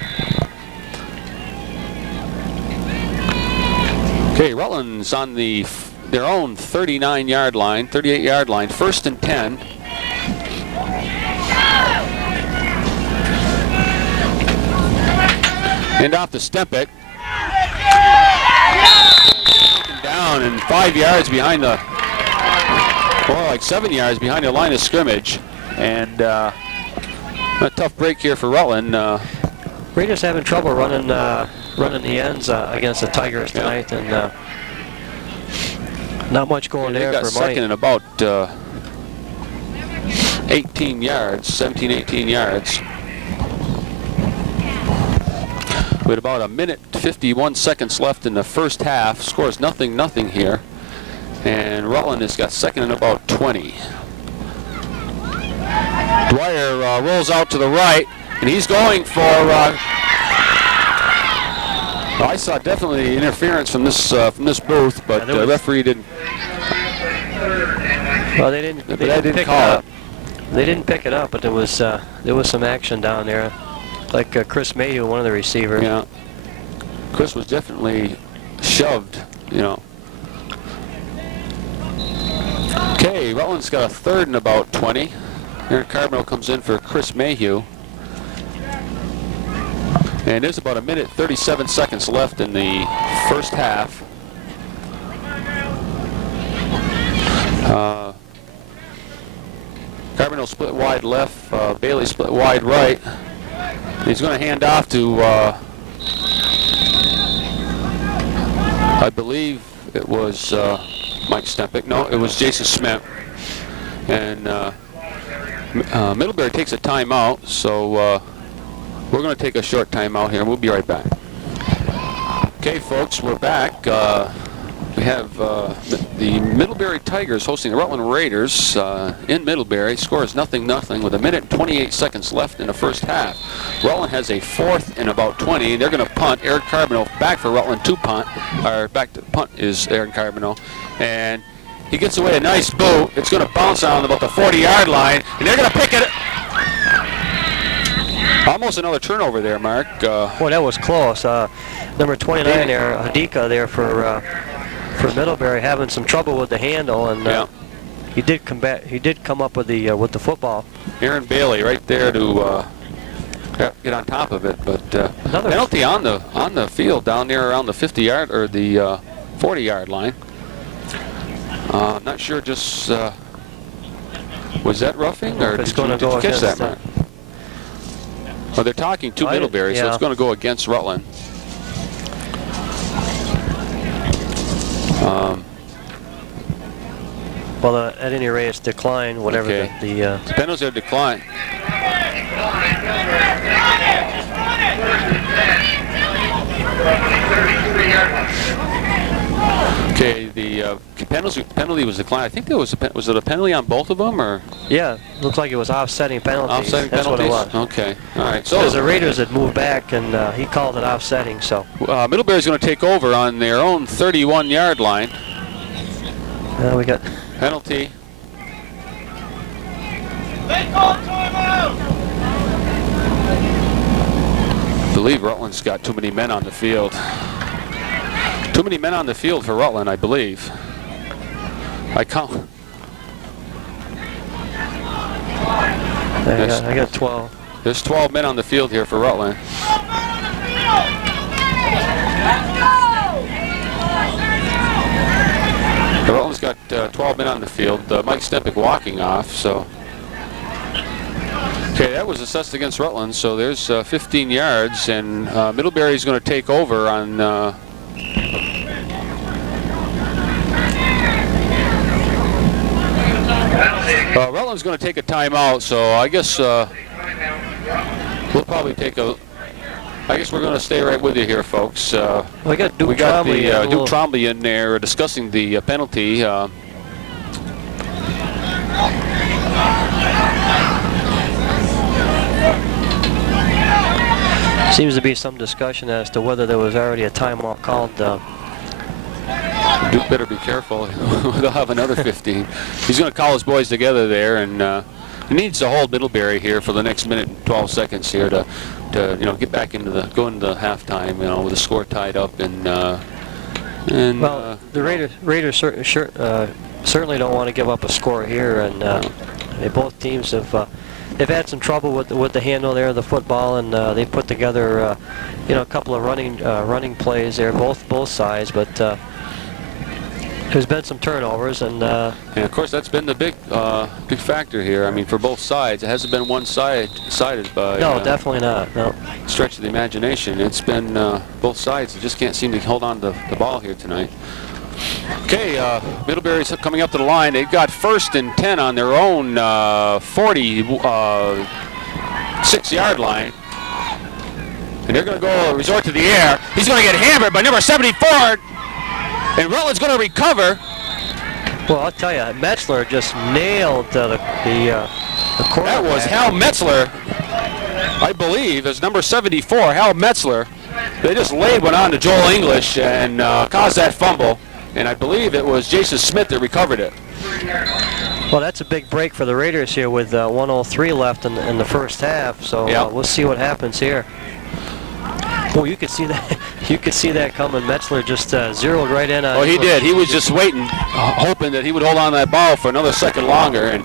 Okay, Rutland's on their own 39-yard line, 38-yard line, 1st and 10. Hand off to Stempick. Down and 5 yards behind the, or like 7 yards behind the line of scrimmage. And a tough break here for Rutland. Raiders having trouble running the ends against the Tigers tonight, and not much going there for Mike. Second and about 18 yards, 17, 18 yards. With about a minute 51 seconds left in the first half. Scores nothing here. And Rutland has got second and about 20. Dwyer rolls out to the right, and he's going for... I saw definitely interference from this booth, but the referee didn't... Well, they didn't call it. They didn't pick it up, but there was some action down there. Like Chris Mayhew, one of the receivers. Yeah. Chris was definitely shoved, you know. Okay, Rutland's got a third and about 20. Aaron Carboneau comes in for Chris Mayhew. And there's about a minute 37 seconds left in the first half. Carboneau split wide left, Bailey split wide right. He's going to hand off to, I believe it was Mike Stempick. No, it was Jason Smith. And Middlebury takes a timeout, so we're going to take a short timeout here. We'll be right back. Okay, folks, we're back. We have the Middlebury Tigers hosting the Rutland Raiders in Middlebury. Scores nothing with a minute and 28 seconds left in the first half. Rutland has a 4th and about 20. They're going to punt. Aaron Carboneau back for Rutland to punt. Or back to punt is Aaron Carboneau. And he gets away a nice boot. It's going to bounce on about the 40-yard line. And they're going to pick it. Almost another turnover there, Mark. Boy, that was close. Number 29 there, Hadika there for Middlebury, having some trouble with the handle, and he did come back. He did come up with the football. Aaron Bailey right there to get on top of it, but another penalty on the field down there around the 50-yard or the 40-yard line. I'm not sure. Just was that roughing, or did you catch that, Mark? Well, they're talking to Middlebury, so it's going to go against Rutland. Well, at any rate, it's declined, whatever the penalties are declined. Okay, the penalty was declined. I think there was was it a penalty on both of them, or? Yeah, looked like it was offsetting penalties. Offsetting penalties? What it was. Okay, all right. So the Raiders had moved back, and he called it offsetting. So Middlebury's going to take over on their own 31-yard line. We got penalty. I believe Rutland's got too many men on the field. Too many men on the field for Rutland, I believe. I count. I got 12. There's 12 men on the field here for Rutland. Rutland's got 12 men on the field. Mike Stempick walking off, so. Okay, that was assessed against Rutland, so there's 15 yards, and Middlebury's going to take over on Rutland's going to take a timeout, so I guess we'll probably take a. I guess we're going to stay right with you here, folks. We got Duke Trombley in there discussing the penalty. Seems to be some discussion as to whether there was already a timeout called. Duke better be careful. They'll have another 15. He's going to call his boys together there, and He needs to hold Middlebury here for the next minute and 12 seconds here to get back into go into the halftime, with the score tied up the Raiders certainly don't want to give up a score here, and both teams have they've had some trouble with the handle there of the football, and they put together a couple of running plays there, both sides, but there's been some turnovers, and of course that's been the big factor here. I mean, for both sides, it hasn't been one-sided by no, definitely not. No stretch of the imagination. It's been both sides. They just can't seem to hold on to the ball here tonight. Okay, Middlebury's coming up to the line. They've got 1st and 10 on their own 46-yard line. And they're going to go resort to the air. He's going to get hammered by number 74. And Rutland's going to recover. Well, I'll tell you, Metzler just nailed the quarterback. That was Hal Metzler, I believe, as number 74, Hal Metzler. They just laid one on to Joel English and caused that fumble. And I believe it was Jason Smith that recovered it. Well, that's a big break for the Raiders here with 1:03 left in the first half. So we'll see what happens here. Well, you could see that. You could see that coming. Metzler just zeroed right in on. Oh, he did. He was just waiting, hoping that he would hold on to that ball for another second longer. And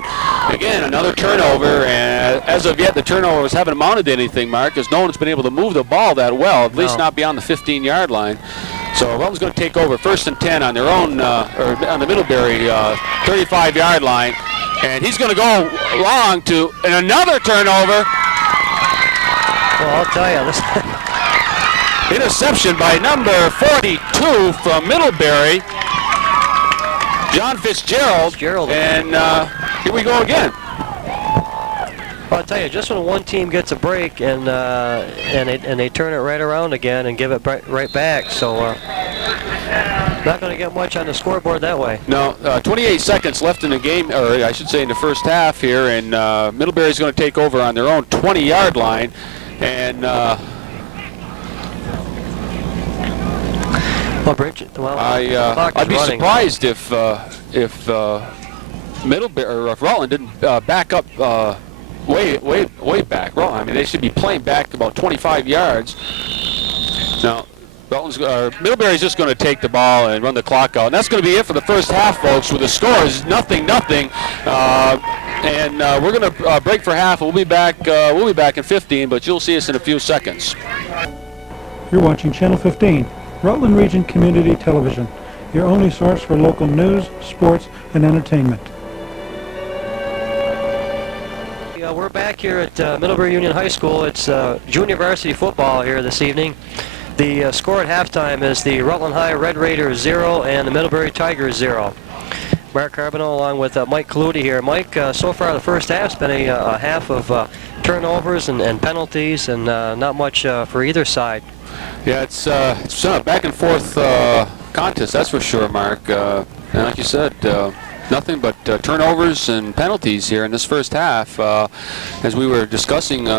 again, another turnover. And as of yet, the turnovers haven't amounted to anything, Mark, as no one's been able to move the ball that well, at least not beyond the 15-yard line. So Rutland's going to take over 1st and 10 on their own, or on the Middlebury 35-yard line. And he's going to go long to another turnover. Well, I'll tell you, this. Interception by number 42 from Middlebury, John Fitzgerald. And here we go again. Well, I'll tell you, just when one team gets a break and they turn it right around again and give it right back, so not going to get much on the scoreboard that way. No, 28 seconds left in the game, or I should say in the first half here, and Middlebury's going to take over on their own 20-yard line, and. I'd be surprised if Middlebury or if Rutland didn't back up way back. I mean, they should be playing back about 25 yards. Now, Middlebury's just going to take the ball and run the clock out, and that's going to be it for the first half, folks. With the score is 0-0, and we're going to break for half. We'll be back. We'll be back in 15, but you'll see us in a few seconds. You're watching Channel 15. Rutland Region Community Television, your only source for local news, sports, and entertainment. We're back here at Middlebury Union High School. It's junior varsity football here this evening. The score at halftime is the Rutland High Red Raiders 0 and the Middlebury Tigers 0. Mark Carboneau along with Mike Coloutti here. Mike, so far the first half's been a half of turnovers and penalties, and not much for either side. Yeah, it's a back and forth contest, that's for sure, Mark. And like you said, nothing but turnovers and penalties here in this first half. As we were discussing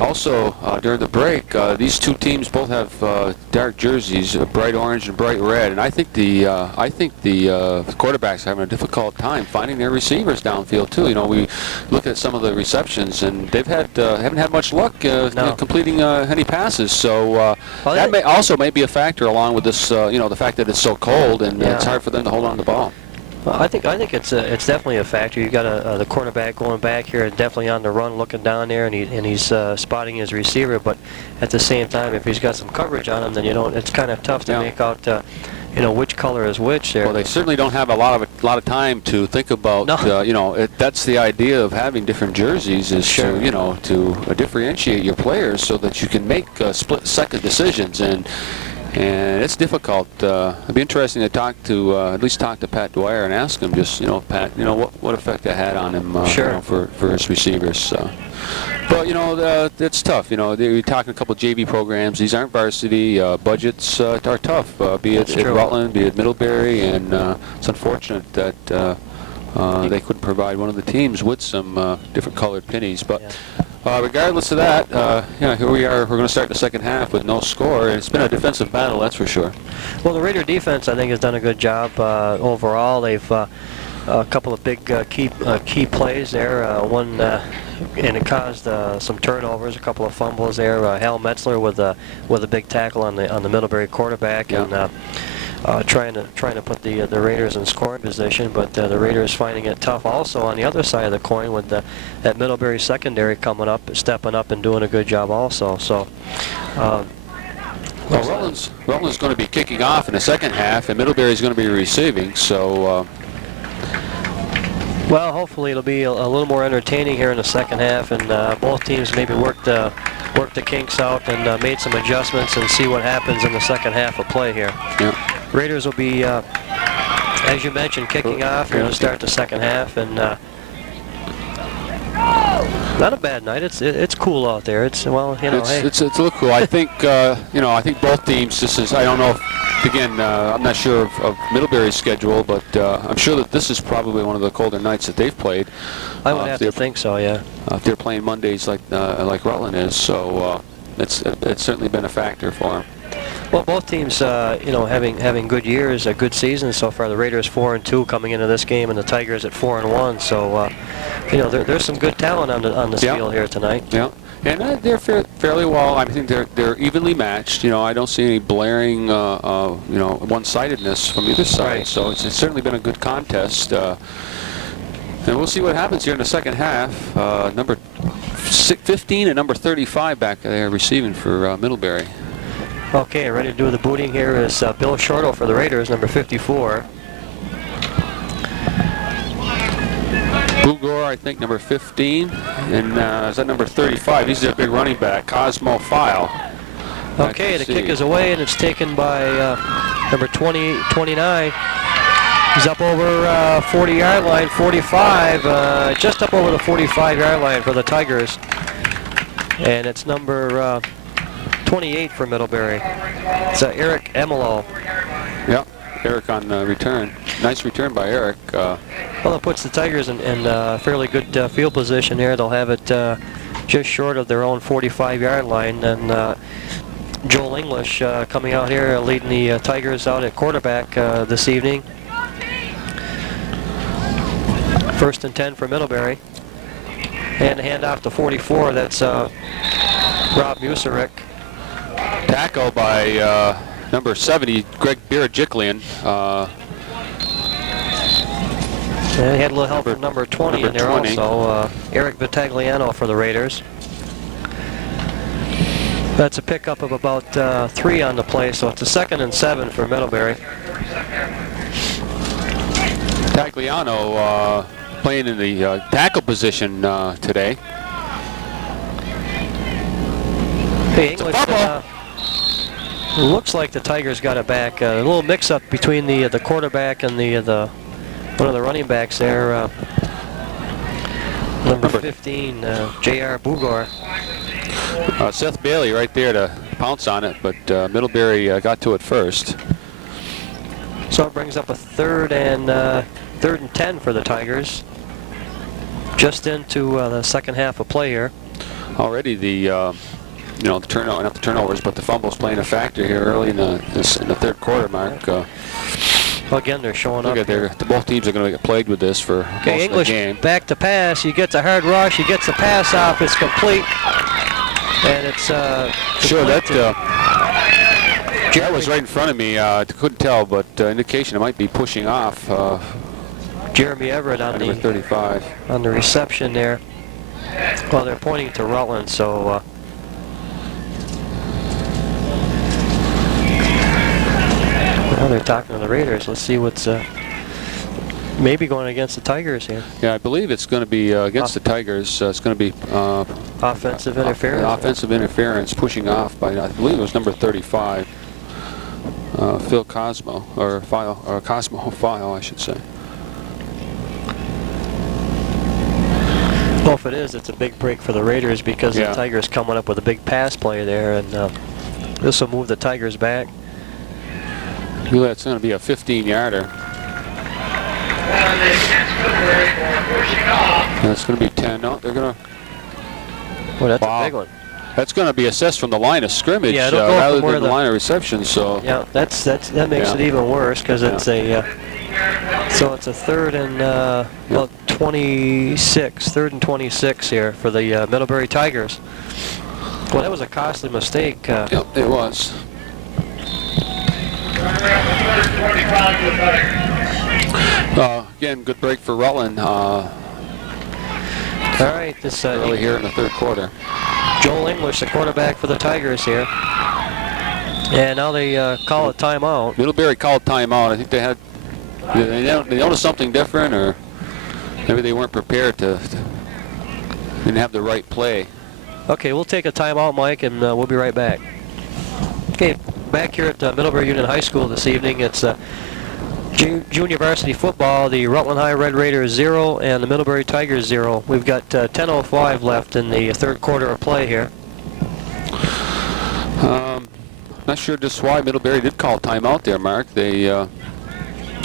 also during the break, these two teams both have dark jerseys, bright orange and bright red, and I think the quarterbacks are having a difficult time finding their receivers downfield too. We look at some of the receptions, and they've haven't had much luck completing any passes. So that may be a factor, along with this, the fact that it's so cold and it's hard for them to hold on to the ball. Well, I think it's definitely a factor. You got the quarterback going back here, definitely on the run, looking down there, and he's spotting his receiver. But at the same time, if he's got some coverage on him, then it's kind of tough to make out which color is which there. Well, they certainly don't have a lot of time to think about. No. That's the idea of having different jerseys, is to differentiate your players so that you can make split-second decisions. And it's difficult. It'd be interesting to at least talk to Pat Dwyer and ask him, just, Pat, what effect that had on him for his receivers. But, it's tough. You're talking a couple of JV programs. These aren't varsity. Budgets are tough, be it at Rutland, be it Middlebury, and it's unfortunate that they couldn't provide one of the teams with some different colored pennies. But regardless of that, here we are. We're going to start the second half with no score. It's been a defensive battle, that's for sure. Well, the Raider defense, I think, has done a good job overall. They've a couple of big key plays there. One and it caused some turnovers, a couple of fumbles there. Hal Metzler with a big tackle on the Middlebury quarterback, and trying to put the Raiders in scoring position, but the Raiders finding it tough also on the other side of the coin with that Middlebury secondary coming up, stepping up and doing a good job also. So. Well, Rutland's going to be kicking off in the second half, and Middlebury's going to be receiving. So. Well, hopefully it'll be a little more entertaining here in the second half, and both teams maybe work the kinks out and made some adjustments and see what happens in the second half of play here. Yeah. Raiders will be, as you mentioned, kicking off here to start the second half, and not a bad night. It's cool out there. It's it's a little cool. I think I think both teams. I don't know. Again, I'm not sure of Middlebury's schedule, but I'm sure that this is probably one of the colder nights that they've played. I would have to think so, yeah. If they're playing Mondays like Rutland is, so it's certainly been a factor for them. Well, both teams, having good years, a good season so far. The Raiders 4-2 coming into this game, and the Tigers at 4-1. So, there's some good talent on the field here tonight. Yeah. And they're fairly well. I think they're evenly matched. I don't see any blaring, one-sidedness from either side. Right. So it's certainly been a good contest. And we'll see what happens here in the second half. Number 15 and number 35 back there receiving for Middlebury. Okay, ready to do the booting here is Bill Shortle for the Raiders, number 54. Bugor, I think, number 15, and is that number 35? He's a big running back, Cosmo File. Okay, the kick is away, and it's taken by number 29. He's up over 40-yard line, 45, just up over the 45-yard line for the Tigers. And it's number 28 for Middlebury. It's Eric Emelo. Yep, Eric on return. Nice return by Eric. Well, it puts the Tigers in fairly good field position here. They'll have it just short of their own 45-yard line. And Joel English coming out here leading the Tigers out at quarterback this evening. 1st and 10 for Middlebury. And handoff to 44, that's Rob Musarek. Tackle by number 70, Greg Birajiklian. Yeah, he had a little help from number 20 in there also. Eric Vitagliano for the Raiders. That's a pickup of about 3 on the play, so it's a 2nd and 7 for Middlebury. Tagliano playing in the tackle position today. Hey, English, looks like the Tigers got it back. A little mix-up between the quarterback and the one of the running backs there. Number 15, J.R. Bugor. Seth Bailey right there to pounce on it, but Middlebury got to it first. So it brings up a 3rd and 10 for the Tigers. Just into the second half of play here. Already the not the turnovers, but the fumbles playing a factor here early in the 3rd quarter, Mark. Well, again, they're showing up. Both teams are going to get plagued with this for most English of the game. Back to pass. He gets a hard rush. He gets the pass off. It's complete. And it's sure that was right in front of me. Couldn't tell, but indication it might be pushing off. Jeremy Everett on number 35 on the reception there. Well, they're pointing to Rutland, so. Now they're talking to the Raiders. Let's see what's maybe going against the Tigers here. Yeah, I believe it's going to be against the Tigers. It's going to be offensive interference. Offensive interference, pushing off by, I believe it was number 35, Phil Cosmo, or Cosmo File, I should say. Well, if it is, it's a big break for the Raiders because the Tigers coming up with a big pass play there, and this will move the Tigers back. That's going to be a 15-yarder. That's going to be 10. No, they're going to. Well, that's a big one. That's going to be assessed from the line of scrimmage rather than the line of reception. So yeah, that makes it even worse because it's a So it's a third and well, 26, third and 26 here for the Middlebury Tigers. Well, that was a costly mistake. Yep, it was. Again, good break for Rutland. All right, this early here in the third quarter. Joel English, the quarterback for the Tigers here. And now they call a timeout. Middlebury called timeout. I think they had, they noticed something different, or maybe they weren't prepared to didn't have the right play. Okay, we'll take a timeout, Mike, and we'll be right back. Okay, back here at Middlebury Union High School this evening. It's junior varsity football. The Rutland High Red Raiders 0 and the Middlebury Tigers 0. We've got 10:05 left in the third quarter of play here. Not sure just why Middlebury did call timeout there, Mark. They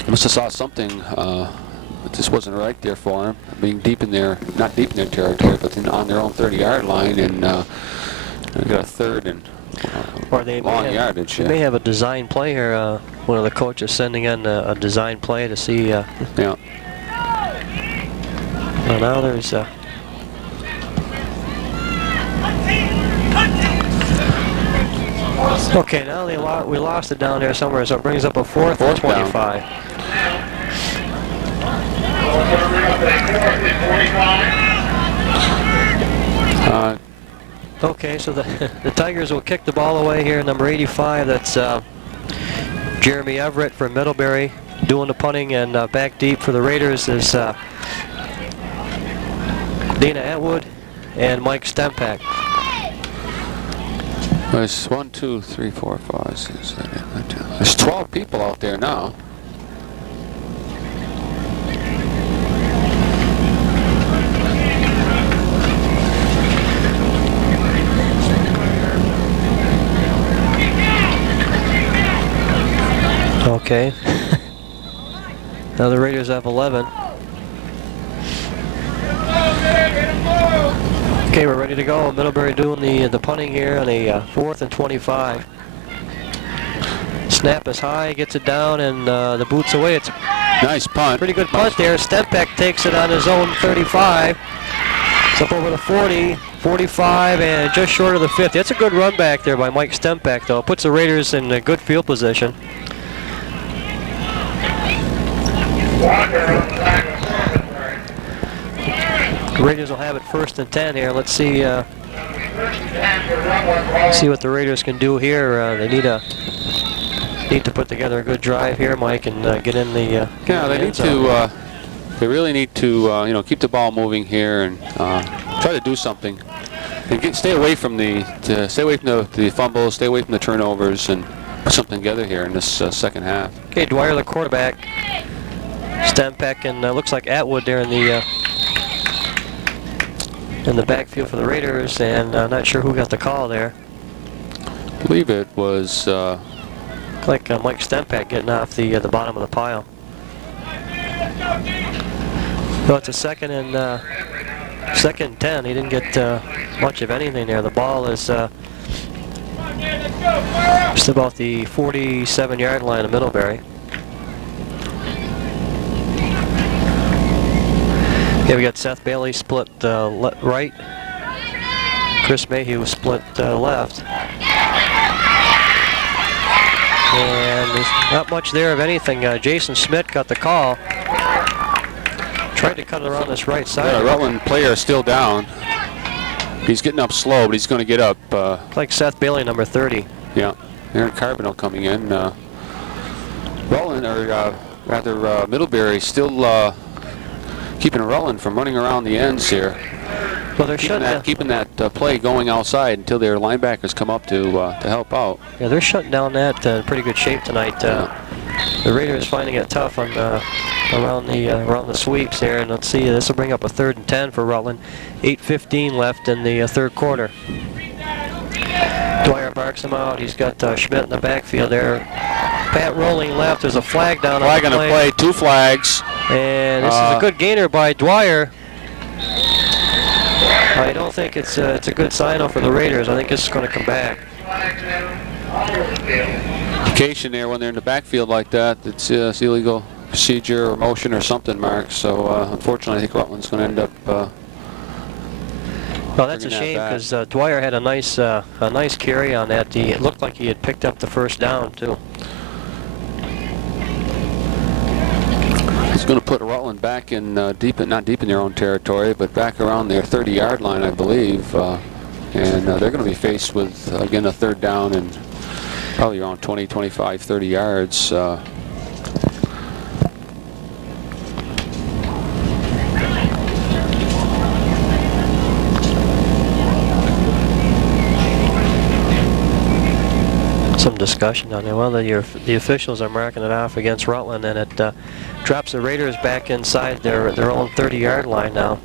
must have saw something that just wasn't right there for them, being deep in their, not deep in their territory, but on their own 30-yard line, and they got a third and or they long yardage. They may have a design play here. One of the coaches sending in a design play to see. Yeah. Well, now there's. Okay, now we lost it down there somewhere, so it brings up a fourth and 25. Okay, so the Tigers will kick the ball away here. Number 85, that's Jeremy Everett from Middlebury doing the punting, and back deep for the Raiders is Dana Atwood and Mike Stempak. There's 1, 2, 3, 4, 5, 6, 7, 8, 9, 10. There's 12 people out there now. Okay. Now the Raiders have 11. Okay, we're ready to go. Middlebury doing the punting here on a 4th and 25. Snap is high, gets it down, and the boot's away. It's a nice punt. Pretty good punt there. Stempak takes it on his own 35. It's up over the 40, 45, and just short of the 50. That's a good run back there by Mike Stempak, though. It puts the Raiders in a good field position. The Raiders will have it 1st and 10 here. Let's see what the Raiders can do here. They need to put together a good drive here, Mike, and get in the yeah, they need to. They really need to keep the ball moving here and try to do something. And stay away from the fumbles, stay away from the turnovers, and put something together here in this second half. Okay, Dwyer the quarterback. Stempak and looks like Atwood there in the backfield for the Raiders, and I'm not sure who got the call there. I believe it was like Mike Stempak getting off the bottom of the pile. So it's a second and 10. He didn't get much of anything there. The ball is just about the 47-yard line of Middlebury. Okay, we got Seth Bailey split right. Chris Mayhew split left. And there's not much there of anything. Jason Schmidt got the call. Tried to cut it around this right side. Yeah, Rutland player is still down. He's getting up slow, but he's going to get up. Like Seth Bailey, number 30. Yeah, Aaron Carboneau coming in. Rutland, or rather Middlebury, still keeping Rutland from running around the ends here. Well, they're keeping that play going outside until their linebackers come up to help out. Yeah, they're shutting down that in pretty good shape tonight. The Raiders finding it tough on around the sweeps here, and let's see, this will bring up a 3rd and 10 for Rutland. 8:15 left in the third quarter. Dwyer barks him out. He's got Schmidt in the backfield there. Pat rolling left. There's a flag down on the play. 2 flags. And this is a good gainer by Dwyer. I don't think it's a good sign off for the Raiders. I think this is going to come back. Indication there when they're in the backfield like that, it's illegal procedure or motion or something, Mark. So unfortunately, I think Rutland's going to end up. Well, that's a shame because Dwyer had a nice carry on that. It looked like he had picked up the first down too. It's going to put Rutland back in not deep in their own territory, but back around their 30-yard line, I believe. And they're going to be faced with, again, a third down and probably around 20, 25, 30 yards. Some discussion on it. Well, the officials are marking it off against Rutland, and it drops the Raiders back inside their own 30-yard line now.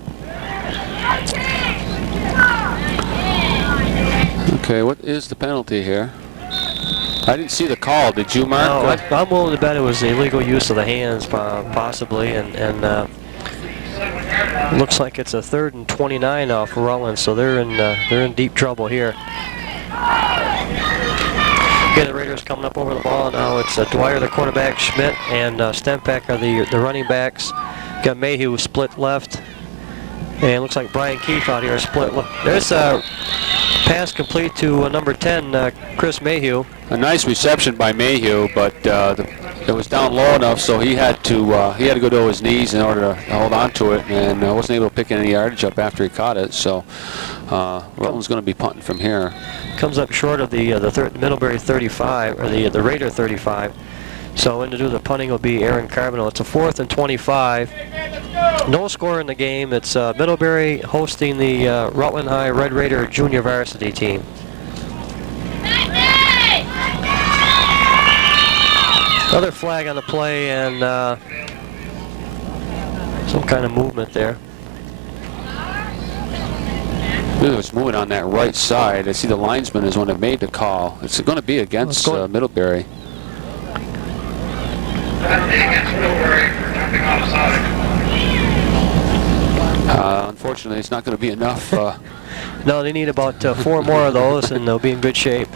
Okay, what is the penalty here? I didn't see the call. Did you, Mark? No, I'm willing to bet it was illegal use of the hands, possibly, and looks like it's a 3rd and 29 off Rutland, so they're in deep trouble here. Okay, the Raiders coming up over the ball now. It's Dwyer, the quarterback, Schmidt, and Stempeck are the running backs. Got Mayhew split left, and looks like Brian Keefe out here split left. There's a pass complete to number 10, Chris Mayhew. A nice reception by Mayhew, but it was down low enough, so he had to go to his knees in order to hold on to it, and wasn't able to pick any yardage up after he caught it. So Rutland's going to be punting from here. Comes up short of the Middlebury 35, or the Raider 35. So in to do the punting will be Aaron Carboneau. It's a 4th and 25. No score in the game. It's Middlebury hosting the Rutland High Red Raider junior varsity team. Another flag on the play, and some kind of movement there. It was moving on that right side. I see the linesman is one that made the call. It's going to be against Middlebury. Unfortunately, it's not going to be enough. No, they need about 4 more of those, and they'll be in good shape.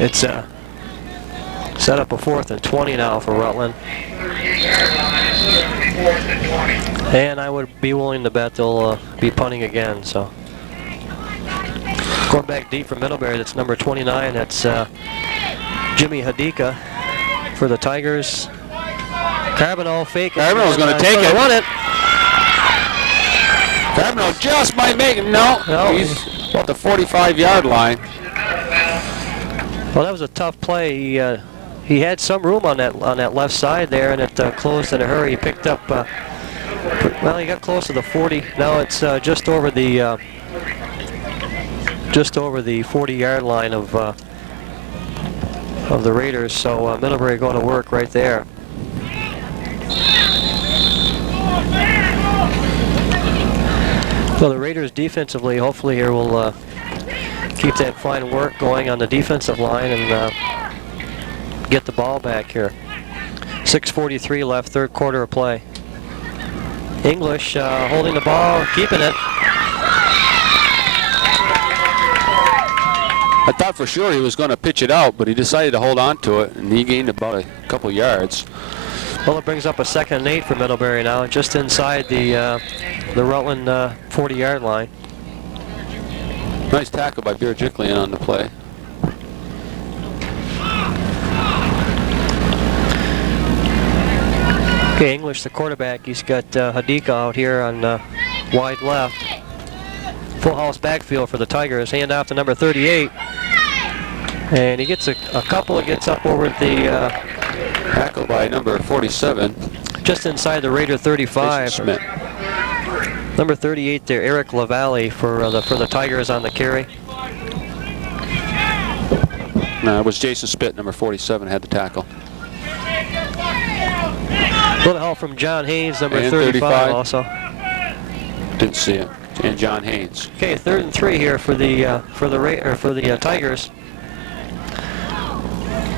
It's set up a 4th and 20 now for Rutland. And I would be willing to bet they'll be punting again. So going back deep for Middlebury, that's number 29. That's Jimmy Hadika for the Tigers. Carboneau fake. Carboneau's going to take it. Run it. Carboneau just might make it. No, he's at the 45-yard line. Well, that was a tough play. He had some room on that left side there, and it closed in a hurry. He picked up. Well, he got close to the 40. Now it's just over the 40-yard line of the Raiders. So Middlebury going to work right there. So the Raiders defensively, hopefully here will keep that fine work going on the defensive line and get the ball back here. 6:43 left, 3rd quarter of play. English holding the ball, keeping it. I thought for sure he was going to pitch it out, but he decided to hold on to it, and he gained about a couple yards. Well, it brings up a 2nd and 8 for Middlebury now, just inside the Rutland 40-yard line. Nice tackle by Birgiclian on the play. Okay, English, the quarterback, he's got Hadika out here on wide left. Full house backfield for the Tigers. Hand off to number 38. And he gets a couple. It gets up over the tackle by number 47. Just inside the Raider 35. Smith. Number 38 there, Eric LaValle for the Tigers on the carry. No, it was Jason Spitt, number 47, had the tackle. A little help from John Haynes, number and 35 also. Didn't see it. And John Haynes. Okay, 3rd and 3 here for the Tigers.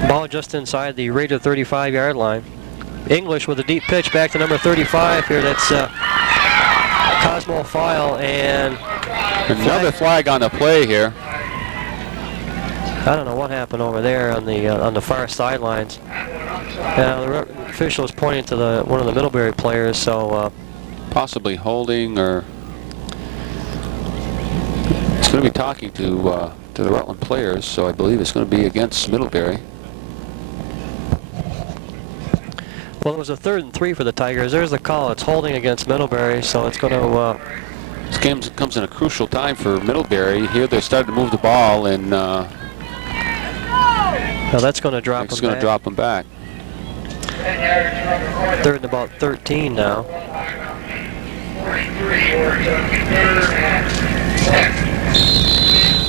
Ball just inside the Raider 35-yard line. English with a deep pitch back to number 35 here. That's Cosmo File, and another flag on the play here. I don't know what happened over there on the far sidelines. The official is pointing to one of the Middlebury players, so possibly holding, or it's going to be talking to the Rutland players, so I believe it's going to be against Middlebury. Well, it was a 3rd and 3 for the Tigers. There's the call. It's holding against Middlebury, so it's going to... This game comes in a crucial time for Middlebury. Here they're starting to move the ball, and now that's going to drop them back. It's going to drop them back. 3rd and about 13 now.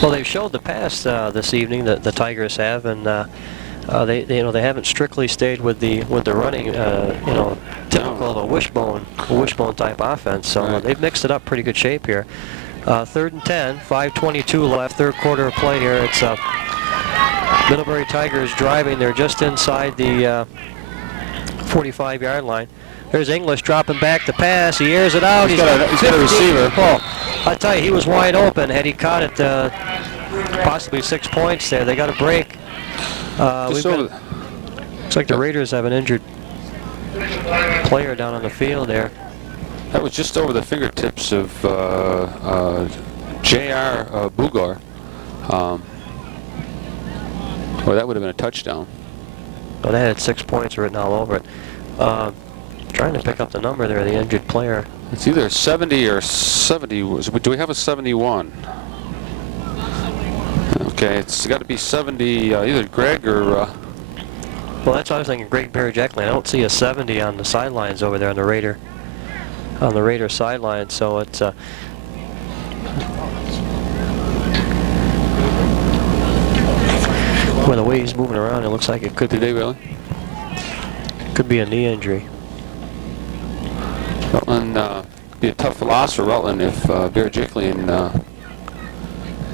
Well, they've showed the pass this evening, the Tigers have, and they haven't strictly stayed with the running, typical of a wishbone type offense. So they've mixed it up pretty good shape here. 3rd and 10, 5:22 left, 3rd quarter of play here. It's Middlebury Tigers driving. They're just inside the 45-yard line. There's English dropping back the pass. He airs it out. He's got a receiver. Oh, I tell you, he was wide open. Had he caught it, possibly 6 points there. They got a break. Looks like the Raiders have an injured player down on the field there. That was just over the fingertips of J.R. Bugor. Or that would have been a touchdown. Well, they had 6 points written all over it. Trying to pick up the number there, the injured player. It's either 70 or 70. Do we have a 71? Okay, it's got to be 70, either Greg or... Well, that's what I was thinking, Greg Barry-Jacklin. I don't see a 70 on the sidelines over there on the Raider sideline, so it's... Well, the way he's moving around, it looks like it could be... Did they really? Could be a knee injury. Rutland, be a tough loss for Rutland if Barry-Jacklin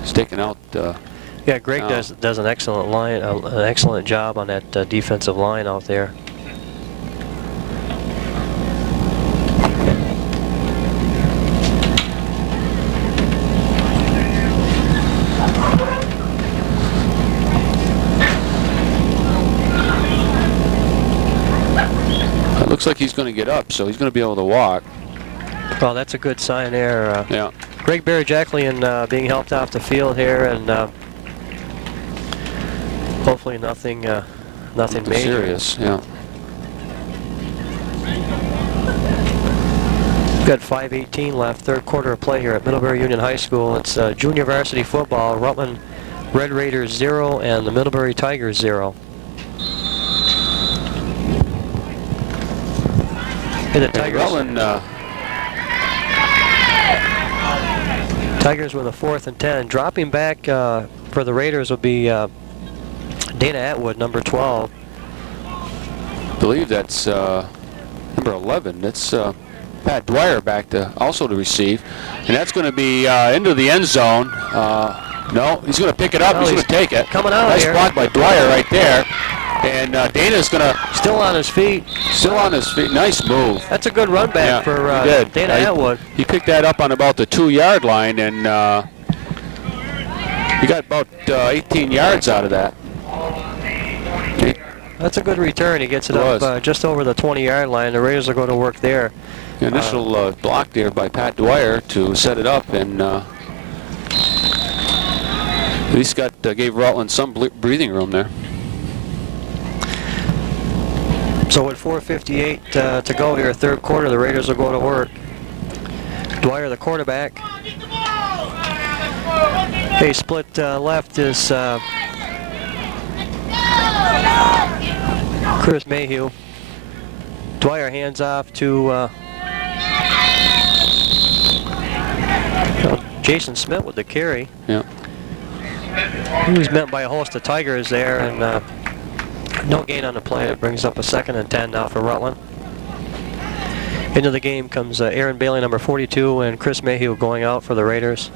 is taken out. Yeah, Greg does an excellent job on that defensive line out there. It looks like he's going to get up, so he's going to be able to walk. Well, that's a good sign there. Yeah. Greg Barry-Jacklin being helped off the field here, and hopefully nothing major. Serious, yeah. We've got 5:18 left, 3rd quarter of play here at Middlebury Union High School. It's junior varsity football. Rutland Red Raiders 0 and the Middlebury Tigers 0. And the Tigers. Tigers with a 4th and 10. Dropping back for the Raiders will be Dana Atwood, number 12. I believe that's number 11. That's Pat Dwyer back to receive, and that's going to be into the end zone. No, he's going to pick it up. He's going to take it. Coming out nice here. block by Dwyer right there, and Dana's going to still on his feet. Still on his feet. Nice move. That's a good run back for Dana Atwood. He picked that up on about the 2-yard line, and he got about 18 yards out of that. That's a good return. He gets it up just over the 20-yard line. The Raiders are going to work there. The initial block there by Pat Dwyer to set it up, and at least gave Rutland some breathing room there. So with 4:58 to go here, 3rd quarter, the Raiders will go to work. Dwyer, the quarterback. Hey, split left is Chris Mayhew. Dwyer hands off to Jason Smith with the carry. Yeah. He was met by a host of Tigers there, and no gain on the play. It brings up a 2nd and 10 now for Rutland. Into the game comes Aaron Bailey, number 42, and Chris Mayhew going out for the Raiders.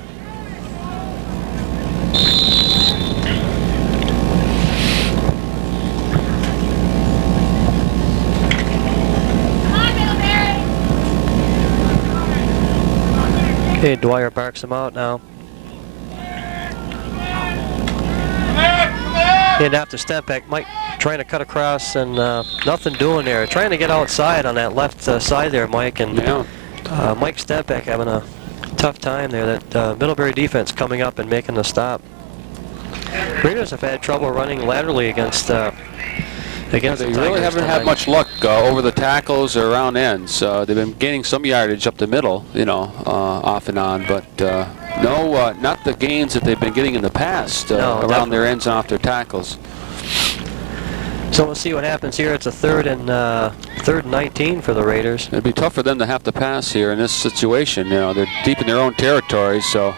Okay, Dwyer barks him out now. Come here! And after Stempeck, Mike trying to cut across and nothing doing there. Trying to get outside on that left side there, Mike. And Mike Stempeck having a tough time there. That Middlebury defense coming up and making the stop. Raiders have had trouble running laterally against they really haven't had much luck over the tackles or around ends. They've been gaining some yardage up the middle, you know, off and on, but no, not the gains that they've been getting in the past around their ends and off their tackles. So we'll see what happens here. It's a third and 19 for the Raiders. It'd be tough for them to have to pass here in this situation. You know, they're deep in their own territory, so.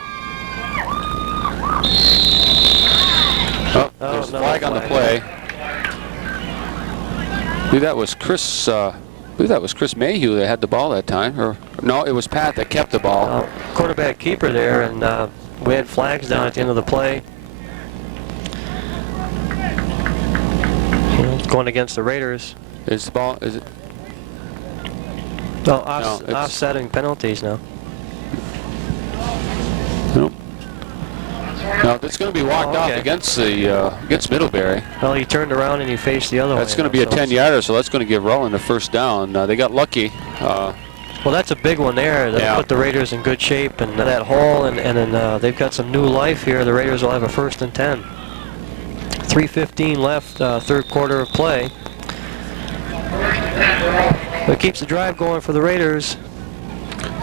Oh, there's a flag on the play. I believe that was Chris Mayhew that had the ball that time, or no, it was Pat that kept the ball. Quarterback keeper there, and we had flags down at the end of the play. Going against the Raiders. Is the ball? Is it? No, offsetting penalties now. Nope. No, that's going to be walked off against Middlebury. Well, he turned around and he faced the other way. That's going to be a 10-yarder, so that's going to give Rutland a first down. They got lucky. Well, that's a big one there. That'll put the Raiders in good shape, and that hole, and then they've got some new life here. The Raiders will have a 1st and 10. 3:15 left, third quarter of play. But keeps the drive going for the Raiders.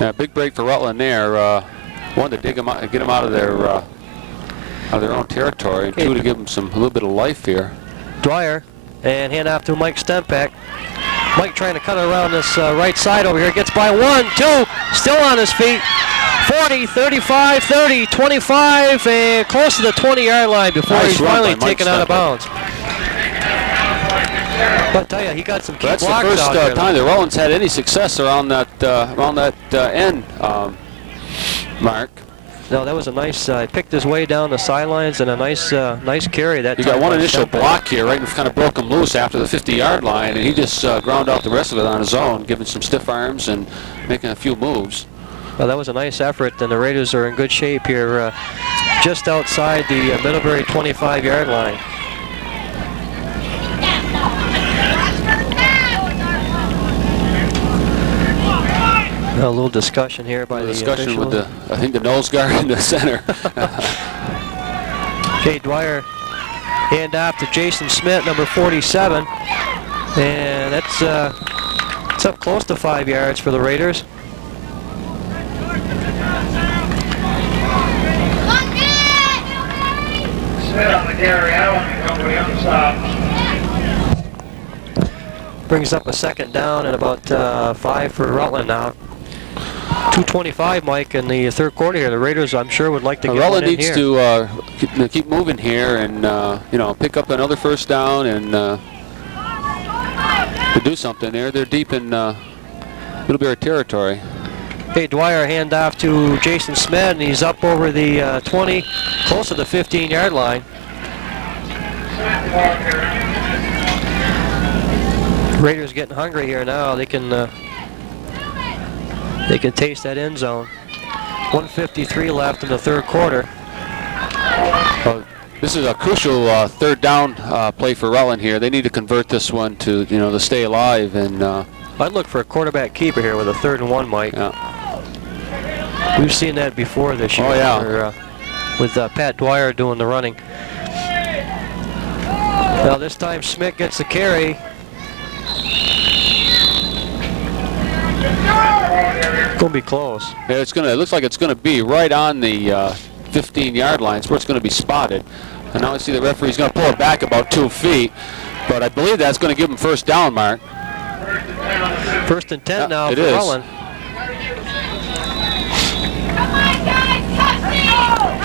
Yeah, big break for Rutland there. One to dig them out, get them out of their own territory, and two to give them a little bit of life here. Dwyer, and hand off to Mike Stempeck. Mike trying to cut around this right side over here. Gets by 1, 2, still on his feet. 40, 35, 30, 25, and close to the 20-yard line before he's finally taken out of bounds. But I tell you, he got some key blocks out there. That's the first time the Rutland's had any success around that end, Mark. No, that was a nice. Picked his way down the sidelines and a nice carry. That he got one initial block here, right, and kind of broke him loose after the 50-yard line, and he just ground out the rest of it on his own, giving some stiff arms and making a few moves. Well, that was a nice effort, and the Raiders are in good shape here, just outside the Middlebury 25-yard line. A little discussion here by the discussion officials. with I think the nose guard in the center. Okay, Dwyer hand off to Jason Smith, number 47, and that's it's up close to 5 yards for the Raiders. Brings up a 2nd down and about 5 for Rutland now. 2:25, Mike, in the third quarter here. The Raiders, I'm sure, would like to get Rutland one in needs here. to keep moving here and you know, pick up another first down and to do something there. They're deep in Middlebury territory. Okay, Dwyer hand off to Jason Smith, and he's up over the 20, close to the 15-yard line. Raiders getting hungry here now. They can taste that end zone. 1:53 left in the third quarter. This is a crucial third down play for Rutland here. They need to convert this one to, you know, to stay alive. And I'd look for a quarterback keeper here with a 3rd and 1, Mike. Yeah. We've seen that before this year. Oh, yeah. With Pat Dwyer doing the running. Now this time Smith gets the carry. Gonna be close. Yeah, it looks like it's gonna be right on the 15-yard line. It's where it's gonna be spotted. And now I see the referee's gonna pull it back about 2 feet, but I believe that's gonna give him first down, Mark. 1st and 10 now for Rutland.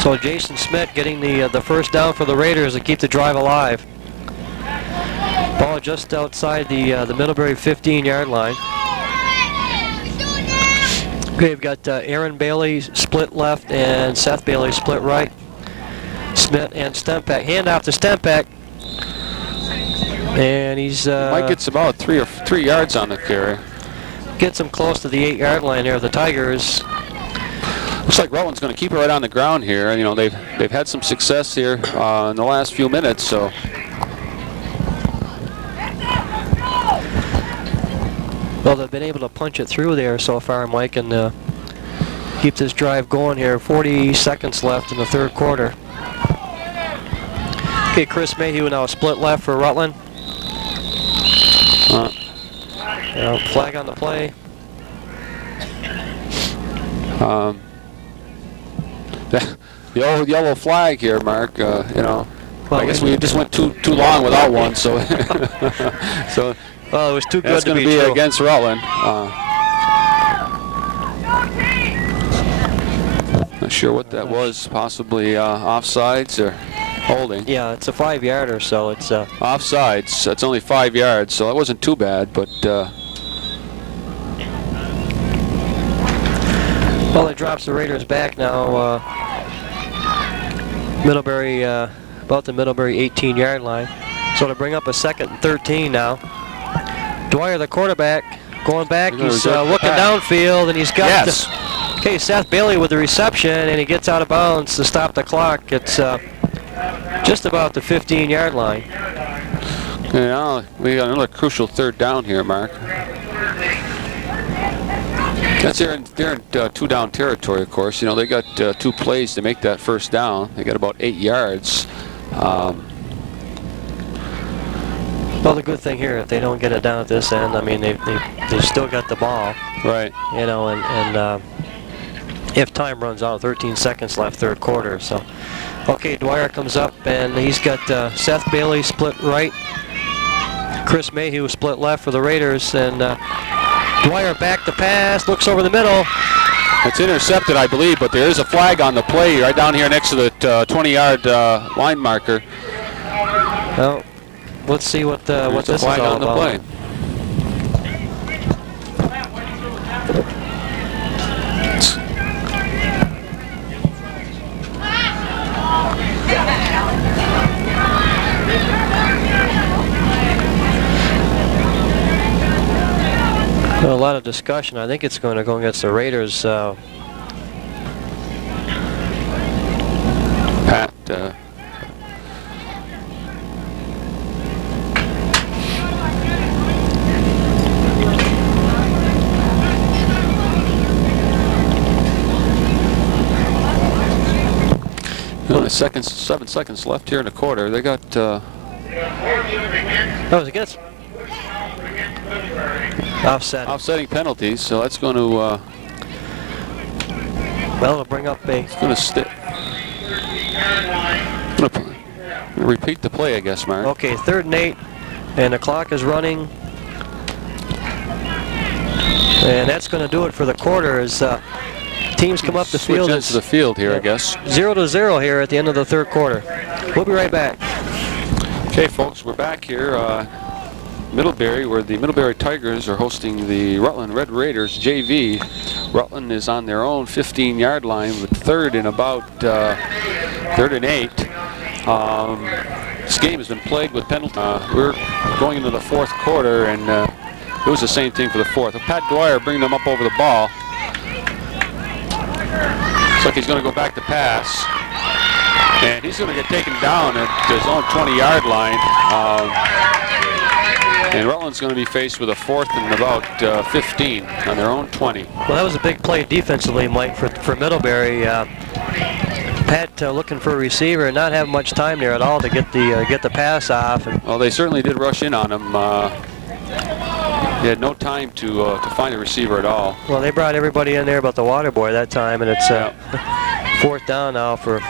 So Jason Smith getting the first down for the Raiders to keep the drive alive. Ball just outside the Middlebury 15-yard line. Okay, we've got Aaron Bailey split left and Seth Bailey split right. Smith and Stempeck. Hand off to Stempeck. And he's... Mike gets about 3 yards on the carry. Gets him close to the 8-yard line there, the Tigers. Looks like Rutland's going to keep it right on the ground here. You know, they've had some success here in the last few minutes, so Well, they've been able to punch it through there so far, Mike, and keep this drive going here. 40 seconds left in the third quarter. Okay, Chris Mayhew now split left for Rutland. Flag on the play. The old yellow flag here, Mark. You know, well, I guess we just went too long without one, so so. Well, it was too good that's to be true. That's going to be against Rutland. Not sure what that was. Possibly offsides or holding. Yeah, it's a 5-yarder, so it's offsides. That's only 5 yards, so that wasn't too bad. But well, it drops the Raiders back now. Middlebury, about the Middlebury 18-yard line. So to bring up a 2nd and 13 now. Dwyer, the quarterback, going back. He's looking downfield, and he's got okay, Seth Bailey with the reception, and he gets out of bounds to stop the clock. It's just about the 15-yard line. Yeah, we got another crucial 3rd down here, Mark. That's they're in 2-down territory, of course. You know, they got 2 plays to make that 1st down. They got about 8 yards. Well, the good thing here, if they don't get it down at this end, I mean, they've still got the ball. Right. You know, and if time runs out, 13 seconds left, 3rd quarter. So, okay, Dwyer comes up, and he's got Seth Bailey split right, Chris Mayhew split left for the Raiders, and Dwyer back to pass, looks over the middle. It's intercepted, I believe, but there is a flag on the play right down here next to the 20-yard line marker. Well, let's see what this is flag all on the about. play. Well, a lot of discussion. I think it's going to go against the Raiders. Pat. Well, 7 seconds left here in the quarter. They got. That was against. Offsetting penalties, so that's going to. Well, it'll bring up a. It's going to stick. Repeat the play, I guess, Mark. Okay, 3rd and 8, and the clock is running. And that's going to do it for the quarter as teams come up the field. Switch into the field here, I guess. 0-0 here at the end of the 3rd quarter. We'll be right back. Okay, folks, we're back here. Middlebury, where the Middlebury Tigers are hosting the Rutland Red Raiders JV. Rutland is on their own 15-yard line with 3rd and about 3rd and 8. This game has been plagued with penalties. We're going into the 4th quarter, and it was the same thing for the 4th. Pat Dwyer bringing them up over the ball. Looks like he's going to go back to pass. And he's going to get taken down at his own 20-yard line. And Rutland's going to be faced with a 4th and about 15 on their own 20. Well, that was a big play defensively, Mike, for Middlebury. Pat looking for a receiver and not having much time there at all to get the pass off. And well, they certainly did rush in on him. He had no time to find a receiver at all. Well, they brought everybody in there but the water boy that time, and it's 4th down now for.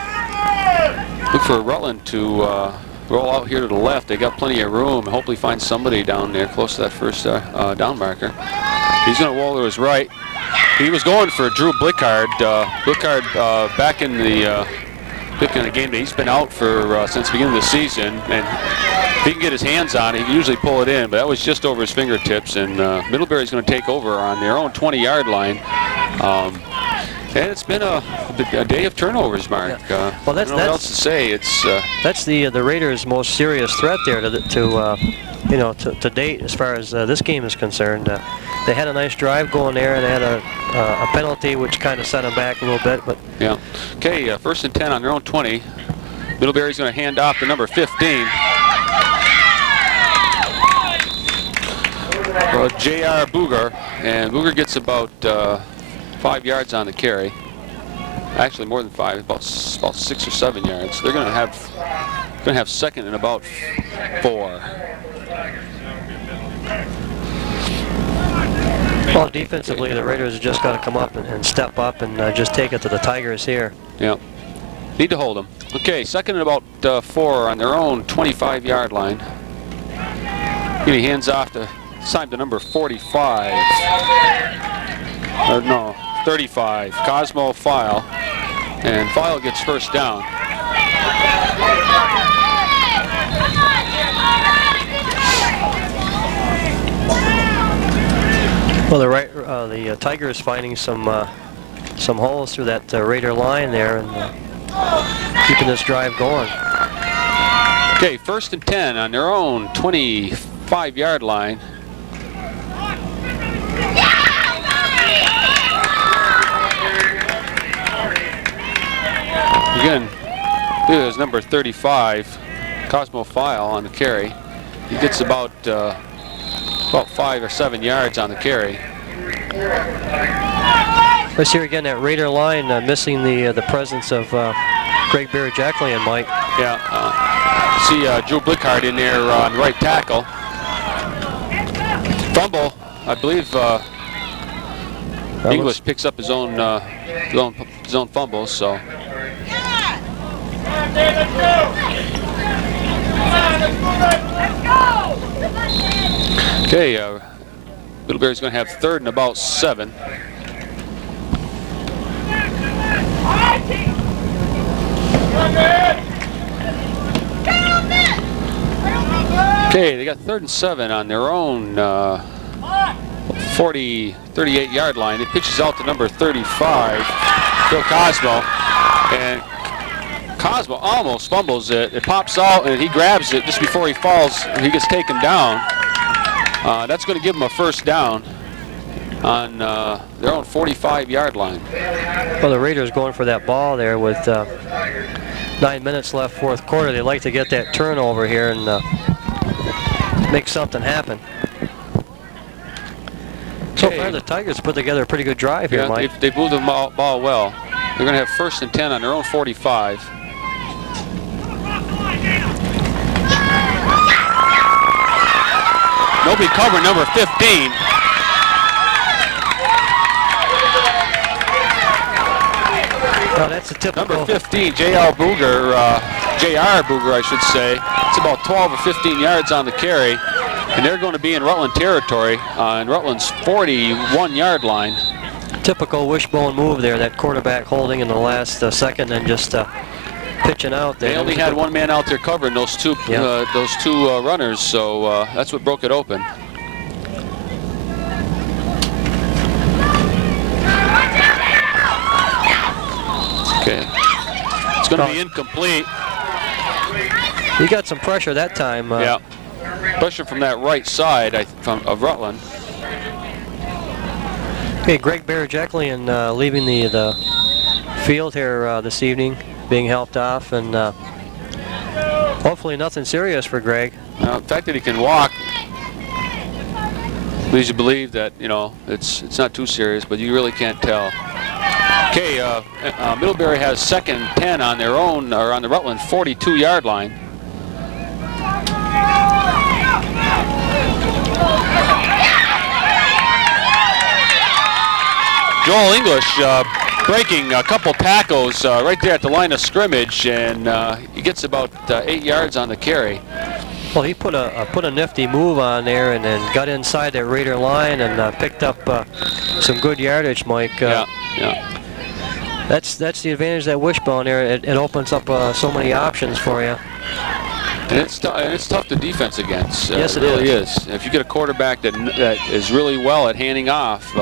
Look for Rutland to roll out here to the left. They got plenty of room. Hopefully find somebody down there close to that 1st down marker. He's going to roll to his right. He was going for Drew Blickard. Blickard back in the game that he's been out for since the beginning of the season. And if he can get his hands on it, he can usually pull it in. But that was just over his fingertips. And Middlebury's going to take over on their own 20-yard line. And it's been a day of turnovers, Mark. Yeah. Well, that's I don't know what else to say. It's that's the Raiders' most serious threat there to date as far as this game is concerned. They had a nice drive going there, and they had a penalty which kind of set them back a little bit. But yeah. Okay, 1st and 10 on their own 20. Middlebury's going to hand off to number 15. Well, J.R. Booger, and Booger gets about 5 yards on the carry. Actually, more than 5, about 6 or 7 yards. They're going to have second and about 4. Well, defensively, the Raiders have just got to come up and step up and just take it to the Tigers here. Yeah. Need to hold them. Okay, second and about 4 on their own 25-yard line. He hands off to time to number 45. Or no, 35. Cosmo File. And File gets first down. Well, the Tigers finding some holes through that Raider line there and keeping this drive going. Okay, first and 10 on their own 25-yard line. Again, there's number 35, Cosmo File on the carry. He gets about 5 or 7 yards on the carry. Let's hear again that Raider line missing the presence of Greg Barrett-Jackley and Mike. Yeah, see Joe Blickhardt in there on right tackle. Fumble, I believe English picks up his own fumble, so. Okay, Middlebury's going to have third and about 7. Okay, they got third and 7 on their own 38-yard line. It pitches out to number 35, Bill Cosmo, and Cosmo almost fumbles it. It pops out and he grabs it just before he falls. He gets taken down. That's going to give him a first down on their own 45-yard line. Well, the Raiders going for that ball there with 9 minutes left, fourth quarter. They like to get that turnover here and make something happen. So far, the Tigers put together a pretty good drive here, Mike. They moved the ball well. They're going to have first and 10 on their own 45. Nobody covered number 15. Well, that's a typical. Number 15, J.R. Booger, I should say. It's about 12 or 15 yards on the carry. And they're going to be in Rutland territory on Rutland's 41-yard line. Typical wishbone move there, that quarterback holding in the last second and just pitching out there. They only had one man out there covering those two runners, so that's what broke it open. Okay, it's going to be incomplete. He got some pressure that time. Yeah, pressure from that right side of Rutland. Okay, Greg Barrett-Jackley leaving the field here this evening, being helped off, and hopefully nothing serious for Greg. The fact that he can walk leads you to believe that, you know, it's not too serious, but you really can't tell. Okay, Middlebury has second and 10 on their own, or on the Rutland 42-yard line. Joel English breaking a couple tackles right there at the line of scrimmage, and he gets about 8 yards on the carry. Well, he put a nifty move on there and then got inside that Raider line and picked up some good yardage, Mike. Yeah. That's the advantage of that wishbone there. It opens up so many options for you. And it's tough to defense against. Yes, it really is. If you get a quarterback that is really well at handing off,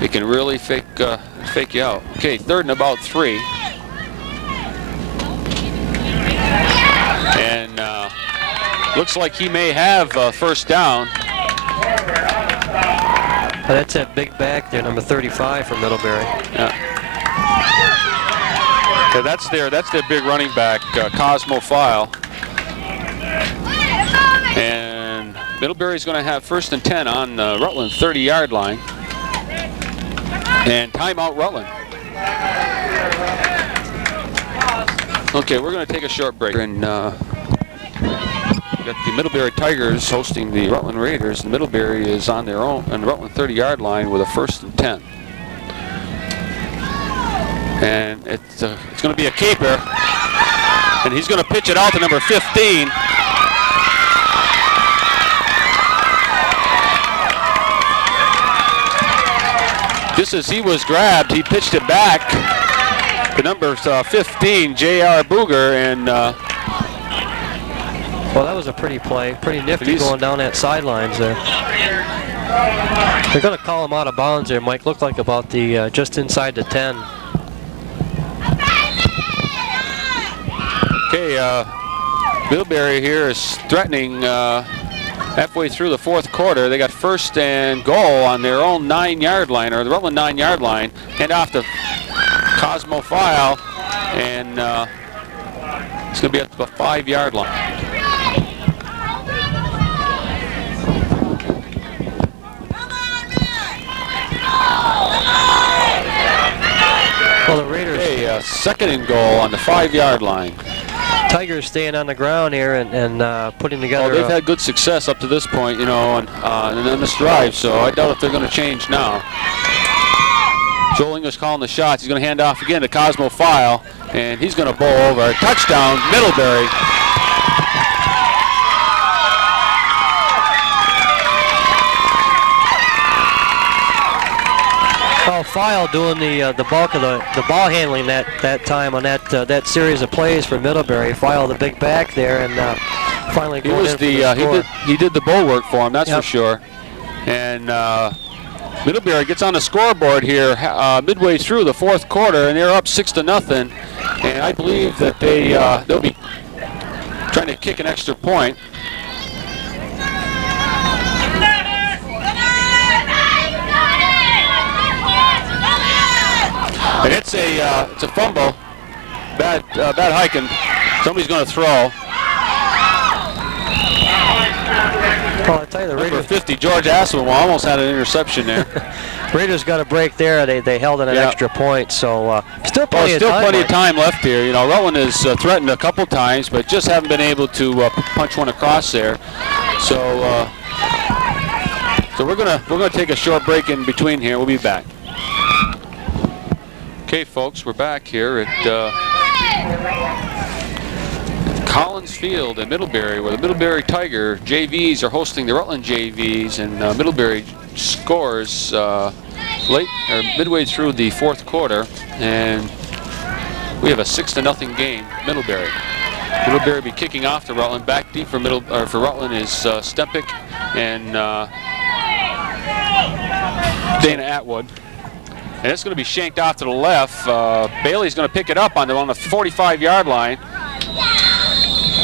it can really fake you out. Okay, third and about 3. And looks like he may have first down. That's that big back there, number 35 for Middlebury. Yeah. Okay, that's their big running back, Cosmo File. And Middlebury's going to have 1st and 10 on Rutland 30-yard line. And timeout Rutland. Okay, we're going to take a short break. And we got the Middlebury Tigers hosting the Rutland Raiders. And Middlebury is on their own on the Rutland 30-yard line with a 1st and 10. And it's going to be a keeper. And he's going to pitch it out to number 15. Just as he was grabbed, he pitched it back to number 15, J.R. Booger, and well, that was a pretty play, pretty nifty going down that sidelines there. They're going to call him out of bounds there, Mike. Looked like about the just inside the 10. Okay, Middlebury here is threatening halfway through the 4th quarter. They got 1st and goal on their own 9-yard line, or the Rutland 9-yard line. Hand off to Cosmo File, and it's going to be at the 5-yard line. Well, the Raiders. Okay, 2nd and goal on the 5-yard line. Tigers staying on the ground here and putting together. Well, they've had good success up to this point, you know, and in this drive, so I doubt if they're going to change now. Joel English calling the shots. He's going to hand off again to Cosmo File, and he's going to bowl over. Touchdown, Middlebury. Oh, File doing the bulk of the ball handling that time on that series of plays for Middlebury. File the big back there, and finally he was he did the bulwark for him, that's for sure. And Middlebury gets on the scoreboard here midway through the 4th quarter, and they're up 6-0. And I believe that they'll be trying to kick an extra point. And it's a fumble. Bad hiking. Somebody's going to throw. Well, I tell you, the Number Raiders. 50, George Asselwell almost had an interception there. Raiders got a break there. They held an extra point, so still plenty of time left here. You know, Rutland has threatened a couple times, but just haven't been able to punch one across there. So we're gonna take a short break in between here. We'll be back. Okay, folks, we're back here at Collins Field in Middlebury, where the Middlebury Tiger JVs are hosting the Rutland JVs, and Middlebury scores midway through the 4th quarter, and we have a 6-0 game. Middlebury be kicking off to Rutland. Back deep for Rutland is Stempick and Dana Atwood. And it's going to be shanked off to the left. Bailey's going to pick it up on the 45-yard line.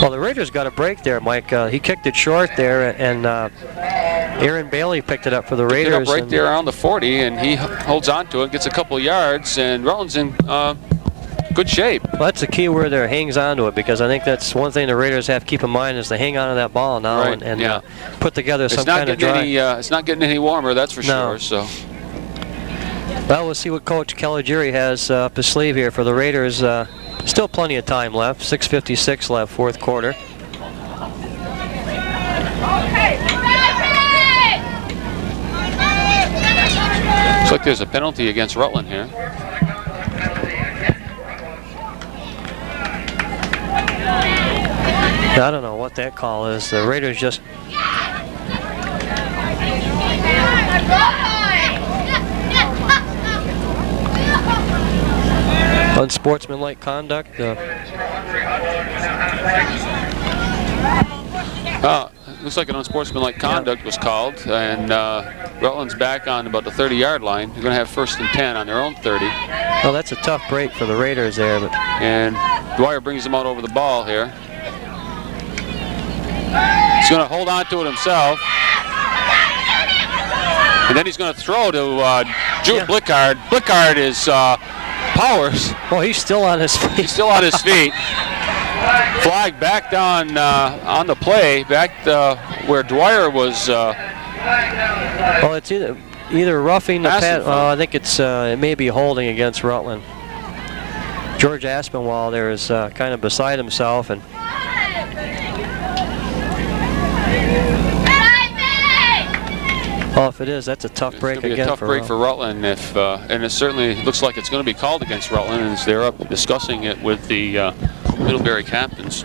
Well, the Raiders got a break there, Mike. He kicked it short there, and Aaron Bailey picked it up for the Raiders. Picked it up right there around the 40, and he holds on to it, gets a couple yards, and Rutland's in good shape. Well, that's the key word there, hangs on to it, because I think that's one thing the Raiders have to keep in mind is to hang on to that ball now and put together some kind of drive. It's not getting any warmer, that's for sure. So. Well, we'll see what Coach Caligiuri has up his sleeve here for the Raiders. Still plenty of time left. 6:56 left, 4th quarter. Looks like there's a penalty against Rutland here. I don't know what that call is. The Raiders just... Unsportsmanlike conduct. Looks like an unsportsmanlike conduct was called, and Rutland's back on about the 30-yard line. They're going to have 1st and 10 on their own 30. Well, that's a tough break for the Raiders there. But and Dwyer brings them out over the ball here. He's going to hold on to it himself. And then he's going to throw to Jude Blickard. Blickard is... powers. Well, he's still on his feet. He's still on his feet. Flag back on the play, back where Dwyer was. Well, it's either roughing the pad. I think it may be holding against Rutland. George Aspinwall there is kind of beside himself, and well, if it is, that's a tough break again. It's a tough break for Rutland, and it certainly looks like it's going to be called against Rutland, as they're up discussing it with the Middlebury captains.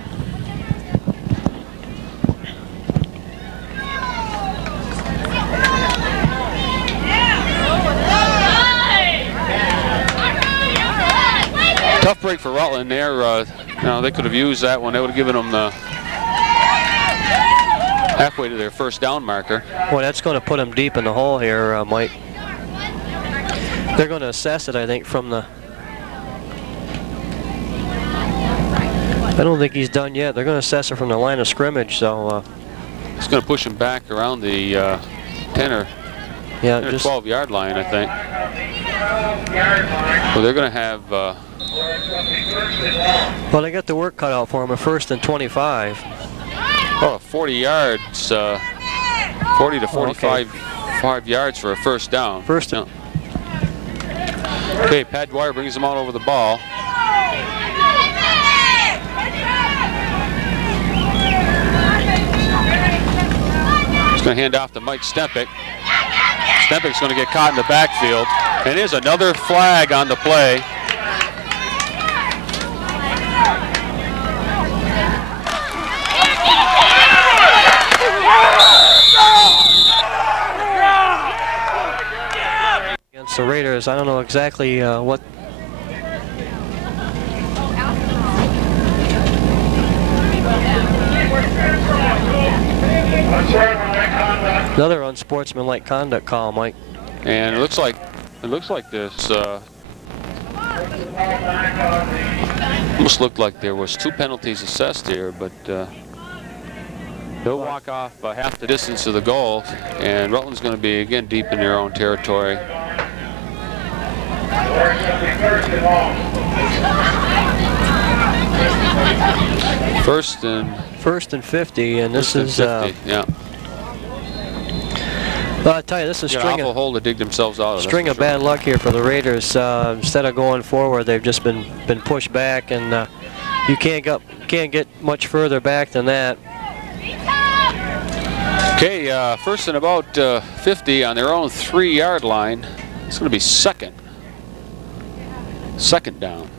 Tough break for Rutland there. They could have used that one. They would have given them the halfway to their first down marker. Well, that's going to put them deep in the hole here, Mike. They're going to assess it, I think, from the... I don't think he's done yet. They're going to assess it from the line of scrimmage, so... It's going to push him back around the 10 or 12-yard line, I think. Well, they're going to have... Well, they got the work cut out for them, a 1st and 25. Oh, 40 yards, 40 to 45 5 yards for a first down. First down. Okay, Pat Dwyer brings them out over the ball. He's going to hand off to Mike Stempik. Stempik's going to get caught in the backfield. And there's another flag on the play. Against the Raiders, I don't know exactly what. Another unsportsmanlike conduct call, Mike. And it looks like this. Almost looked like there was 2 penalties assessed here, but they'll walk off half the distance of the goal, and Rutland's going to be again deep in their own territory. First and 50, and this is 50, yeah. Well, I tell you, this is an awful hole to dig themselves out of. String of bad luck here for the Raiders. Instead of going forward, they've just been pushed back, and you can't get much further back than that. Okay, first and about 50 on their own 3-yard line. It's going to be second down.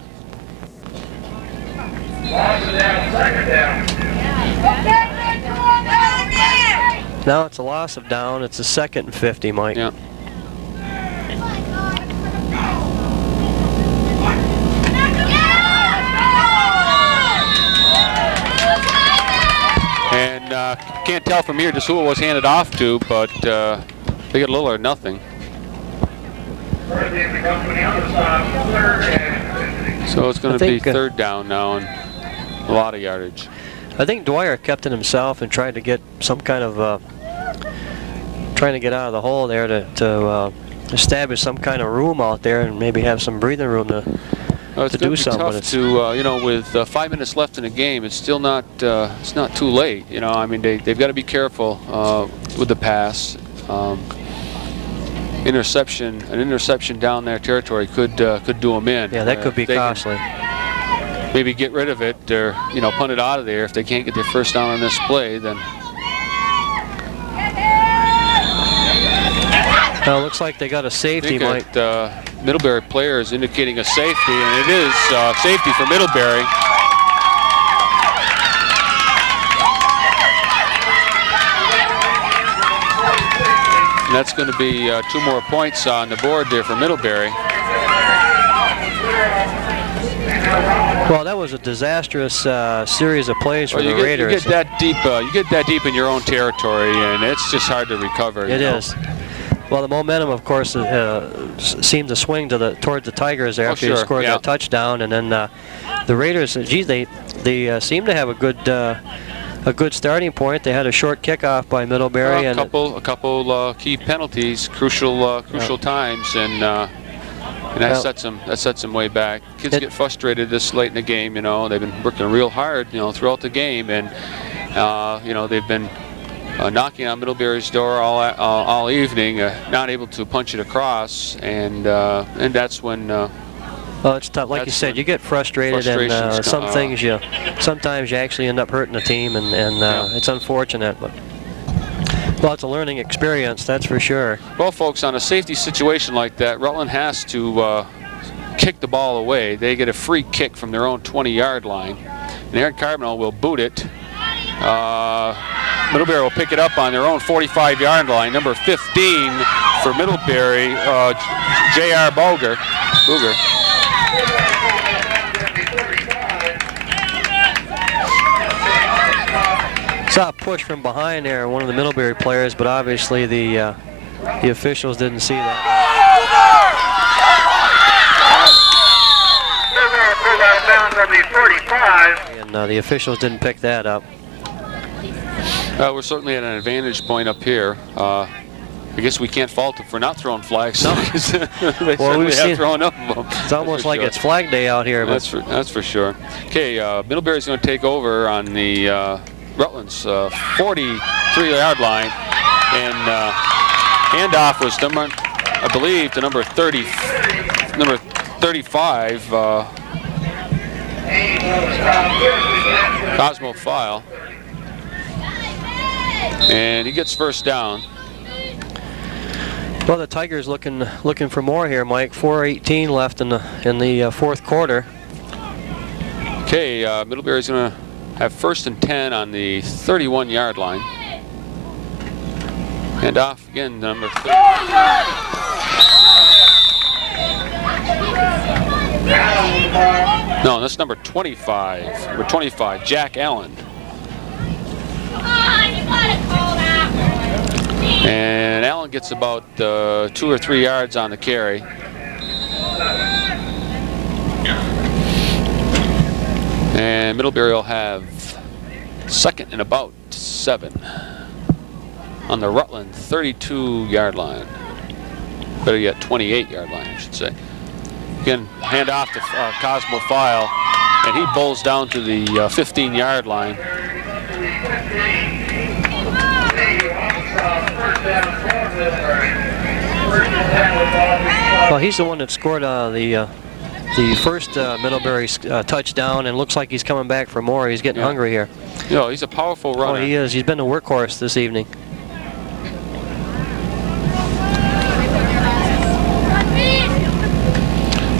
Now it's a loss of down. It's a 2nd and 50, Mike. Yeah. And can't tell from here just who it was handed off to, but they got little or nothing. So it's going to be 3rd down now and a lot of yardage. I think Dwyer kept it himself and tried to get some kind of trying to get out of the hole there to establish some kind of room out there and maybe have some breathing room to do something. It's tough to with 5 minutes left in the game. It's still not it's not too late. I mean they've got to be careful with the pass. An interception down their territory could do them in. Yeah, that could be costly. Maybe get rid of it or punt it out of there if they can't get their first down on this play. Then now it looks like they got a safety, Mike. Middlebury player is indicating a safety, and it is safety for Middlebury. And that's going to be 2 more points on the board there for Middlebury. Well, that was a disastrous series of plays for the Raiders. You get that deep in your own territory, and it's just hard to recover. It is. Well, the momentum, of course, seemed to swing towards the Tigers there after they scored that touchdown, and then the Raiders, geez, they seem to have a good starting point. They had a short kickoff by Middlebury, a couple key penalties, crucial times, and And that sets them way back. Kids get frustrated this late in the game. You know, they've been working real hard, you know, throughout the game, and you know, they've been knocking on Middlebury's door all evening, not able to punch it across, and that's when. Well, it's tough. Like you said, you get frustrated, and sometimes you actually end up hurting the team, and it's unfortunate, but. Well, it's a learning experience, that's for sure. Well, folks, on a safety situation like that, Rutland has to kick the ball away. They get a free kick from their own 20-yard line. And Aaron Carboneau will boot it. Middlebury will pick it up on their own 45-yard line. Number 15 for Middlebury, J.R. Booger. Saw a push from behind there, one of the Middlebury players, but obviously the officials didn't see that. And the officials didn't pick that up. We're certainly at an advantage point up here. I guess we can't fault them for not throwing flags. No. They certainly have thrown up of them. It's almost like it's Flag Day out here. That's for sure. Okay, Middlebury's going to take over on the Rutland's 43-yard line, and handoff was I believe, to number 35, Cosmo File, and he gets first down. Well, the Tigers looking for more here, Mike. 4:18 left in the fourth quarter. Okay, Middlebury's going to have 1st and 10 on the 31-yard line. And off again, number 3. No, that's number 25. Number 25, Jack Allen. And Allen gets about 2 or 3 yards on the carry. And Middlebury will have 2nd and about 7 on the Rutland 32-yard line. Better yet, 28-yard line, I should say. Again, hand off to Cosmo File, and he bowls down to the 15-yard line. Well, he's the one that scored the first Middlebury touchdown, and looks like he's coming back for more. He's getting hungry here. You know, he's a powerful runner. Oh, he is. He's been a workhorse this evening.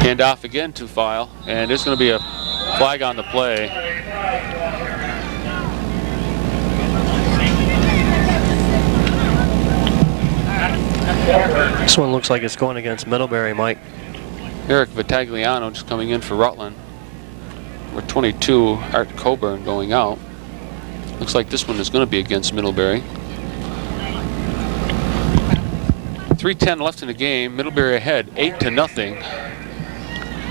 Hand off again to File, and there's going to be a flag on the play. This one looks like it's going against Middlebury, Mike. Eric Vitagliano just coming in for Rutland. Number 22, Art Coburn going out. Looks like this one is going to be against Middlebury. 3:10 left in the game. Middlebury ahead, 8-0.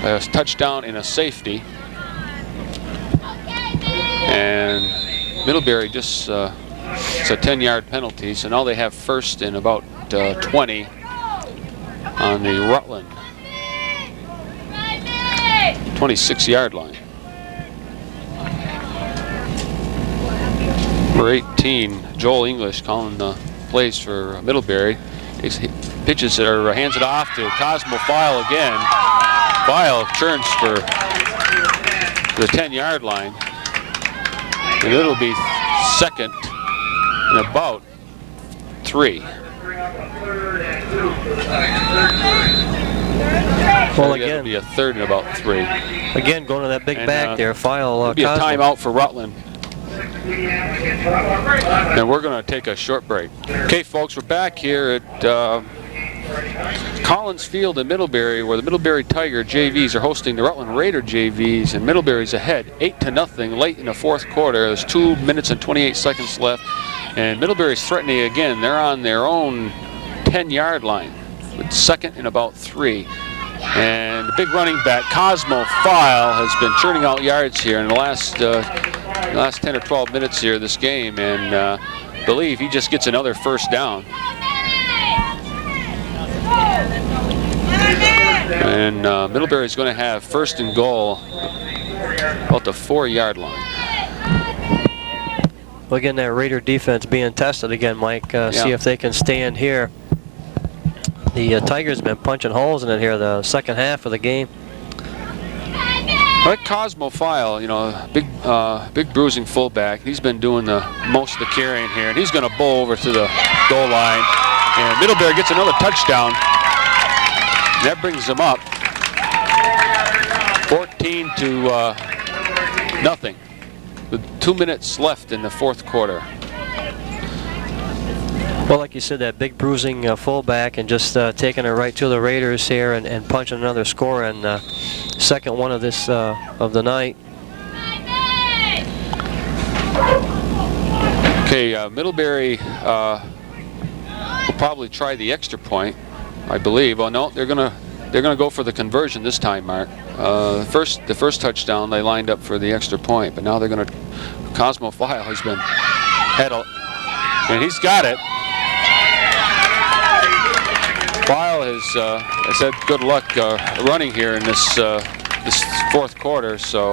A touchdown and a safety. And Middlebury just it's a 10-yard penalty, so now they have 1st and about 20 on the Rutland 26-yard line. Number 18, Joel English, calling the plays for Middlebury. He pitches or hands it off to Cosmo File again. File turns for the 10-yard line, and it'll be 2nd and about 3. Well, again, it'll be a 3rd and about 3. Again, going to that big back there. File. It'll be a timeout for Rutland. And we're going to take a short break. Okay, folks, we're back here at Collins Field in Middlebury, where the Middlebury Tiger JVs are hosting the Rutland Raider JVs, and Middlebury's ahead 8-0 late in the fourth quarter. There's 2 minutes and 28 seconds left, and Middlebury's threatening again. They're on their own 10-yard line with 2nd and about 3. And the big running back, Cosmo File, has been churning out yards here in the last 10 or 12 minutes here of this game, and believe he just gets another 1st down. And Middlebury is going to have first and goal about the 4-yard line. Well, again, that Raider defense being tested again, Mike. See if they can stand here. The Tigers have been punching holes in it here the second half of the game. Like Cosmo File, you know, big bruising fullback. He's been doing the most of the carrying here, and he's going to bowl over to the goal line. And Middlebury gets another touchdown. That brings them up 14-0 with 2 minutes left in the fourth quarter. Well, like you said, that big bruising fullback and just taking it right to the Raiders here and punching another score and second one of this of the night. Okay, Middlebury will probably try the extra point, I believe. Oh no, they're gonna go for the conversion this time, Mark. The first touchdown they lined up for the extra point, but now they're gonna. Cosmo File has been and he's got it. File has had good luck running here in this fourth quarter, so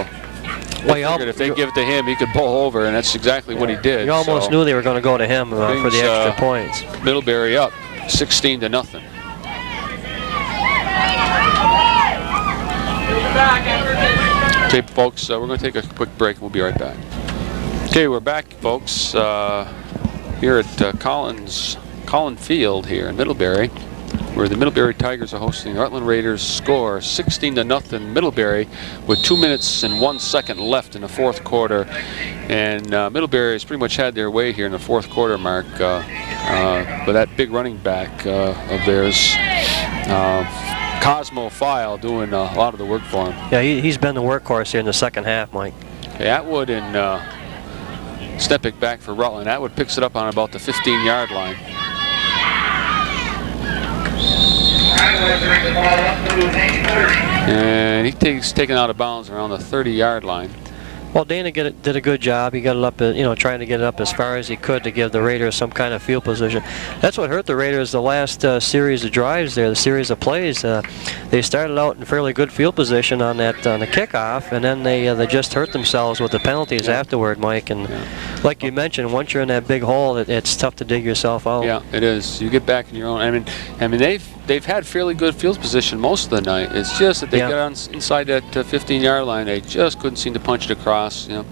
they figured if they give it to him, he could pull over, and that's exactly what he did. You almost knew they were going to go to him for the extra points. Middlebury up 16-0. Okay, folks, we're going to take a quick break. We'll be right back. Okay, we're back, folks, here at Collins Field here in Middlebury, where the Middlebury Tigers are hosting the Rutland Raiders. Score 16-0 Middlebury with 2 minutes and 1 second left in the fourth quarter. And Middlebury has pretty much had their way here in the fourth quarter, Mark, but that big running back of theirs, Cosmo File, doing a lot of the work for him. Yeah, he's been the workhorse here in the second half, Mike. Okay, Atwood and Stepik back for Rutland. Atwood picks it up on about the 15-yard line. And he's taken out of bounds around the 30-yard line. Well, Dana did a good job. He got it up, trying to get it up as far as he could to give the Raiders some kind of field position. That's what hurt the Raiders the last series of drives there, the series of plays. They started out in fairly good field position on the kickoff, and then they just hurt themselves with the penalties afterward, Mike. And like you mentioned, once you're in that big hole, it's tough to dig yourself out. Yeah, it is. You get back in your own. I mean, they've had fairly good field position most of the night. It's just that they got on inside that 15-yard line. They just couldn't seem to punch it across,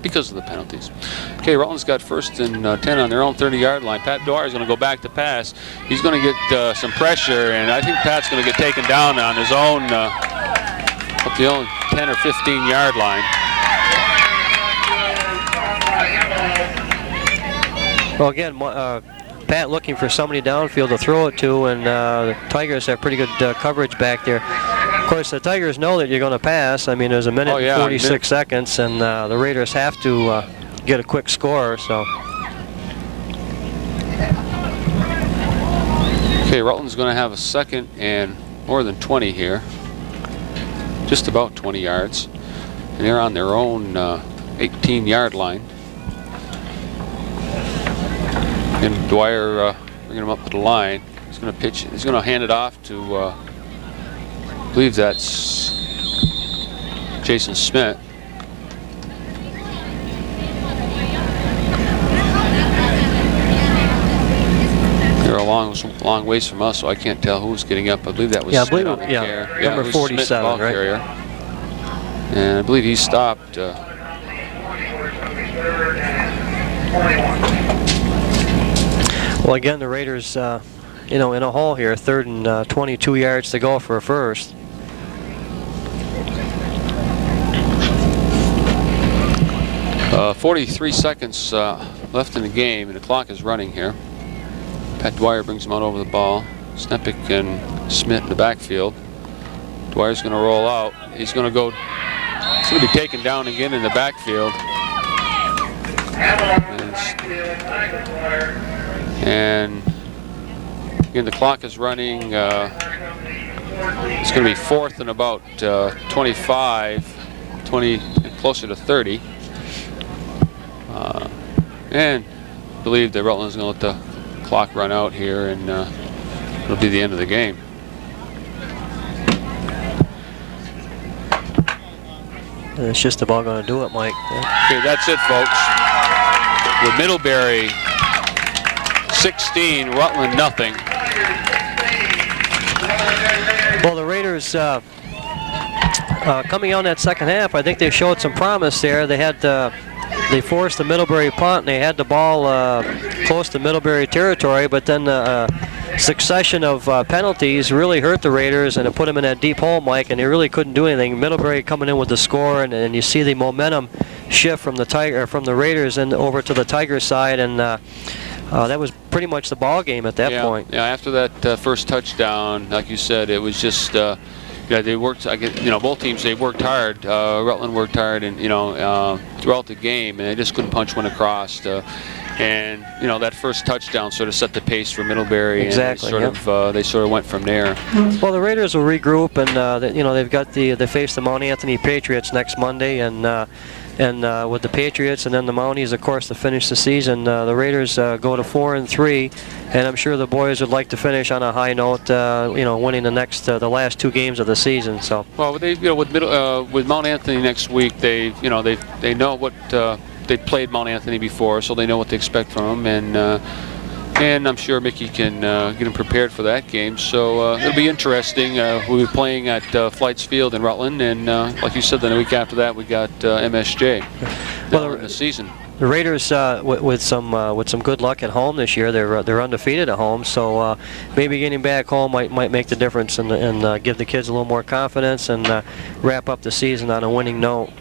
because of the penalties. Okay, Rutland's got first and 10 on their own 30-yard line. Pat Dwyer is going to go back to pass. He's going to get some pressure, and I think Pat's going to get taken down on his own, up the own 10 or 15-yard line. Well, again, Pat looking for somebody downfield to throw it to, and the Tigers have pretty good coverage back there. Of course, the Tigers know that you're going to pass. I mean, there's a minute and 46 seconds, and the Raiders have to get a quick score. So. Okay, Rutland's going to have a second and more than 20 here, just about 20 yards, and they're on their own 18-yard line. And Dwyer bringing him up to the line. He's going to pitch. He's going to hand it off to, I believe that's Jason Smith. They're a long ways from us, so I can't tell who's getting up. I believe that was Smith on the carry. Number 47, right? Carrier. And I believe he stopped. Well, again, the Raiders, in a hole here, third and 22 yards to go for a first. Uh, 43 seconds left in the game, and the clock is running here. Pat Dwyer brings him out over the ball. Stepik and Smith in the backfield. Dwyer's going to roll out. He's going to go. He's going to be taken down again in the backfield. And again, the clock is running. It's going to be fourth and about 25, 20, closer to 30. And I believe that Rutland's going to let the clock run out here, and it'll be the end of the game. it's just about going to do it, Mike. Okay, that's it, folks. With Middlebury 16, Rutland nothing. Well, the Raiders coming out in that second half, I think they showed some promise there. They had they forced the Middlebury punt, and they had the ball close to Middlebury territory, but then succession of penalties really hurt the Raiders, and it put them in that deep hole, Mike, and they really couldn't do anything. Middlebury coming in with the score, and you see the momentum shift from the Raiders and over to the Tigers side, and that was pretty much the ball game at that point. Yeah, after that first touchdown, like you said, it was just yeah, they worked. Both teams, they worked hard. Rutland worked hard, and throughout the game, and they just couldn't punch one across. And that first touchdown sort of set the pace for Middlebury. Exactly. And they sort of went from there. Well, the Raiders will regroup, and they've got they face the Mount Anthony Patriots next Monday, and with the Patriots and then the Mounties, of course, to finish the season, the Raiders go to 4-3, and I'm sure the boys would like to finish on a high note, winning the last 2 games of the season. So. Well, they with Mount Anthony next week, they know what. They played Mount Anthony before, so they know what to expect from them, and I'm sure Mickey can get them prepared for that game. So it'll be interesting. We'll be playing at Flights Field in Rutland, and like you said, then the week after that we got MSJ in the season. The Raiders, with some good luck at home this year, they're undefeated at home. So maybe getting back home might make the difference and give the kids a little more confidence and wrap up the season on a winning note.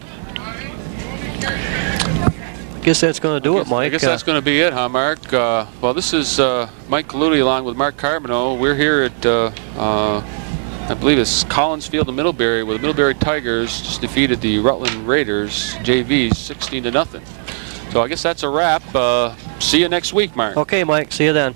I guess that's going to do it, Mike. I guess that's going to be it, huh, Mark? Well, this is Mike Coloutti along with Mark Carboneau. We're here at, I believe it's Collins Field in Middlebury, where the Middlebury Tigers just defeated the Rutland Raiders JVs 16-0. So I guess that's a wrap. See you next week, Mark. Okay, Mike. See you then.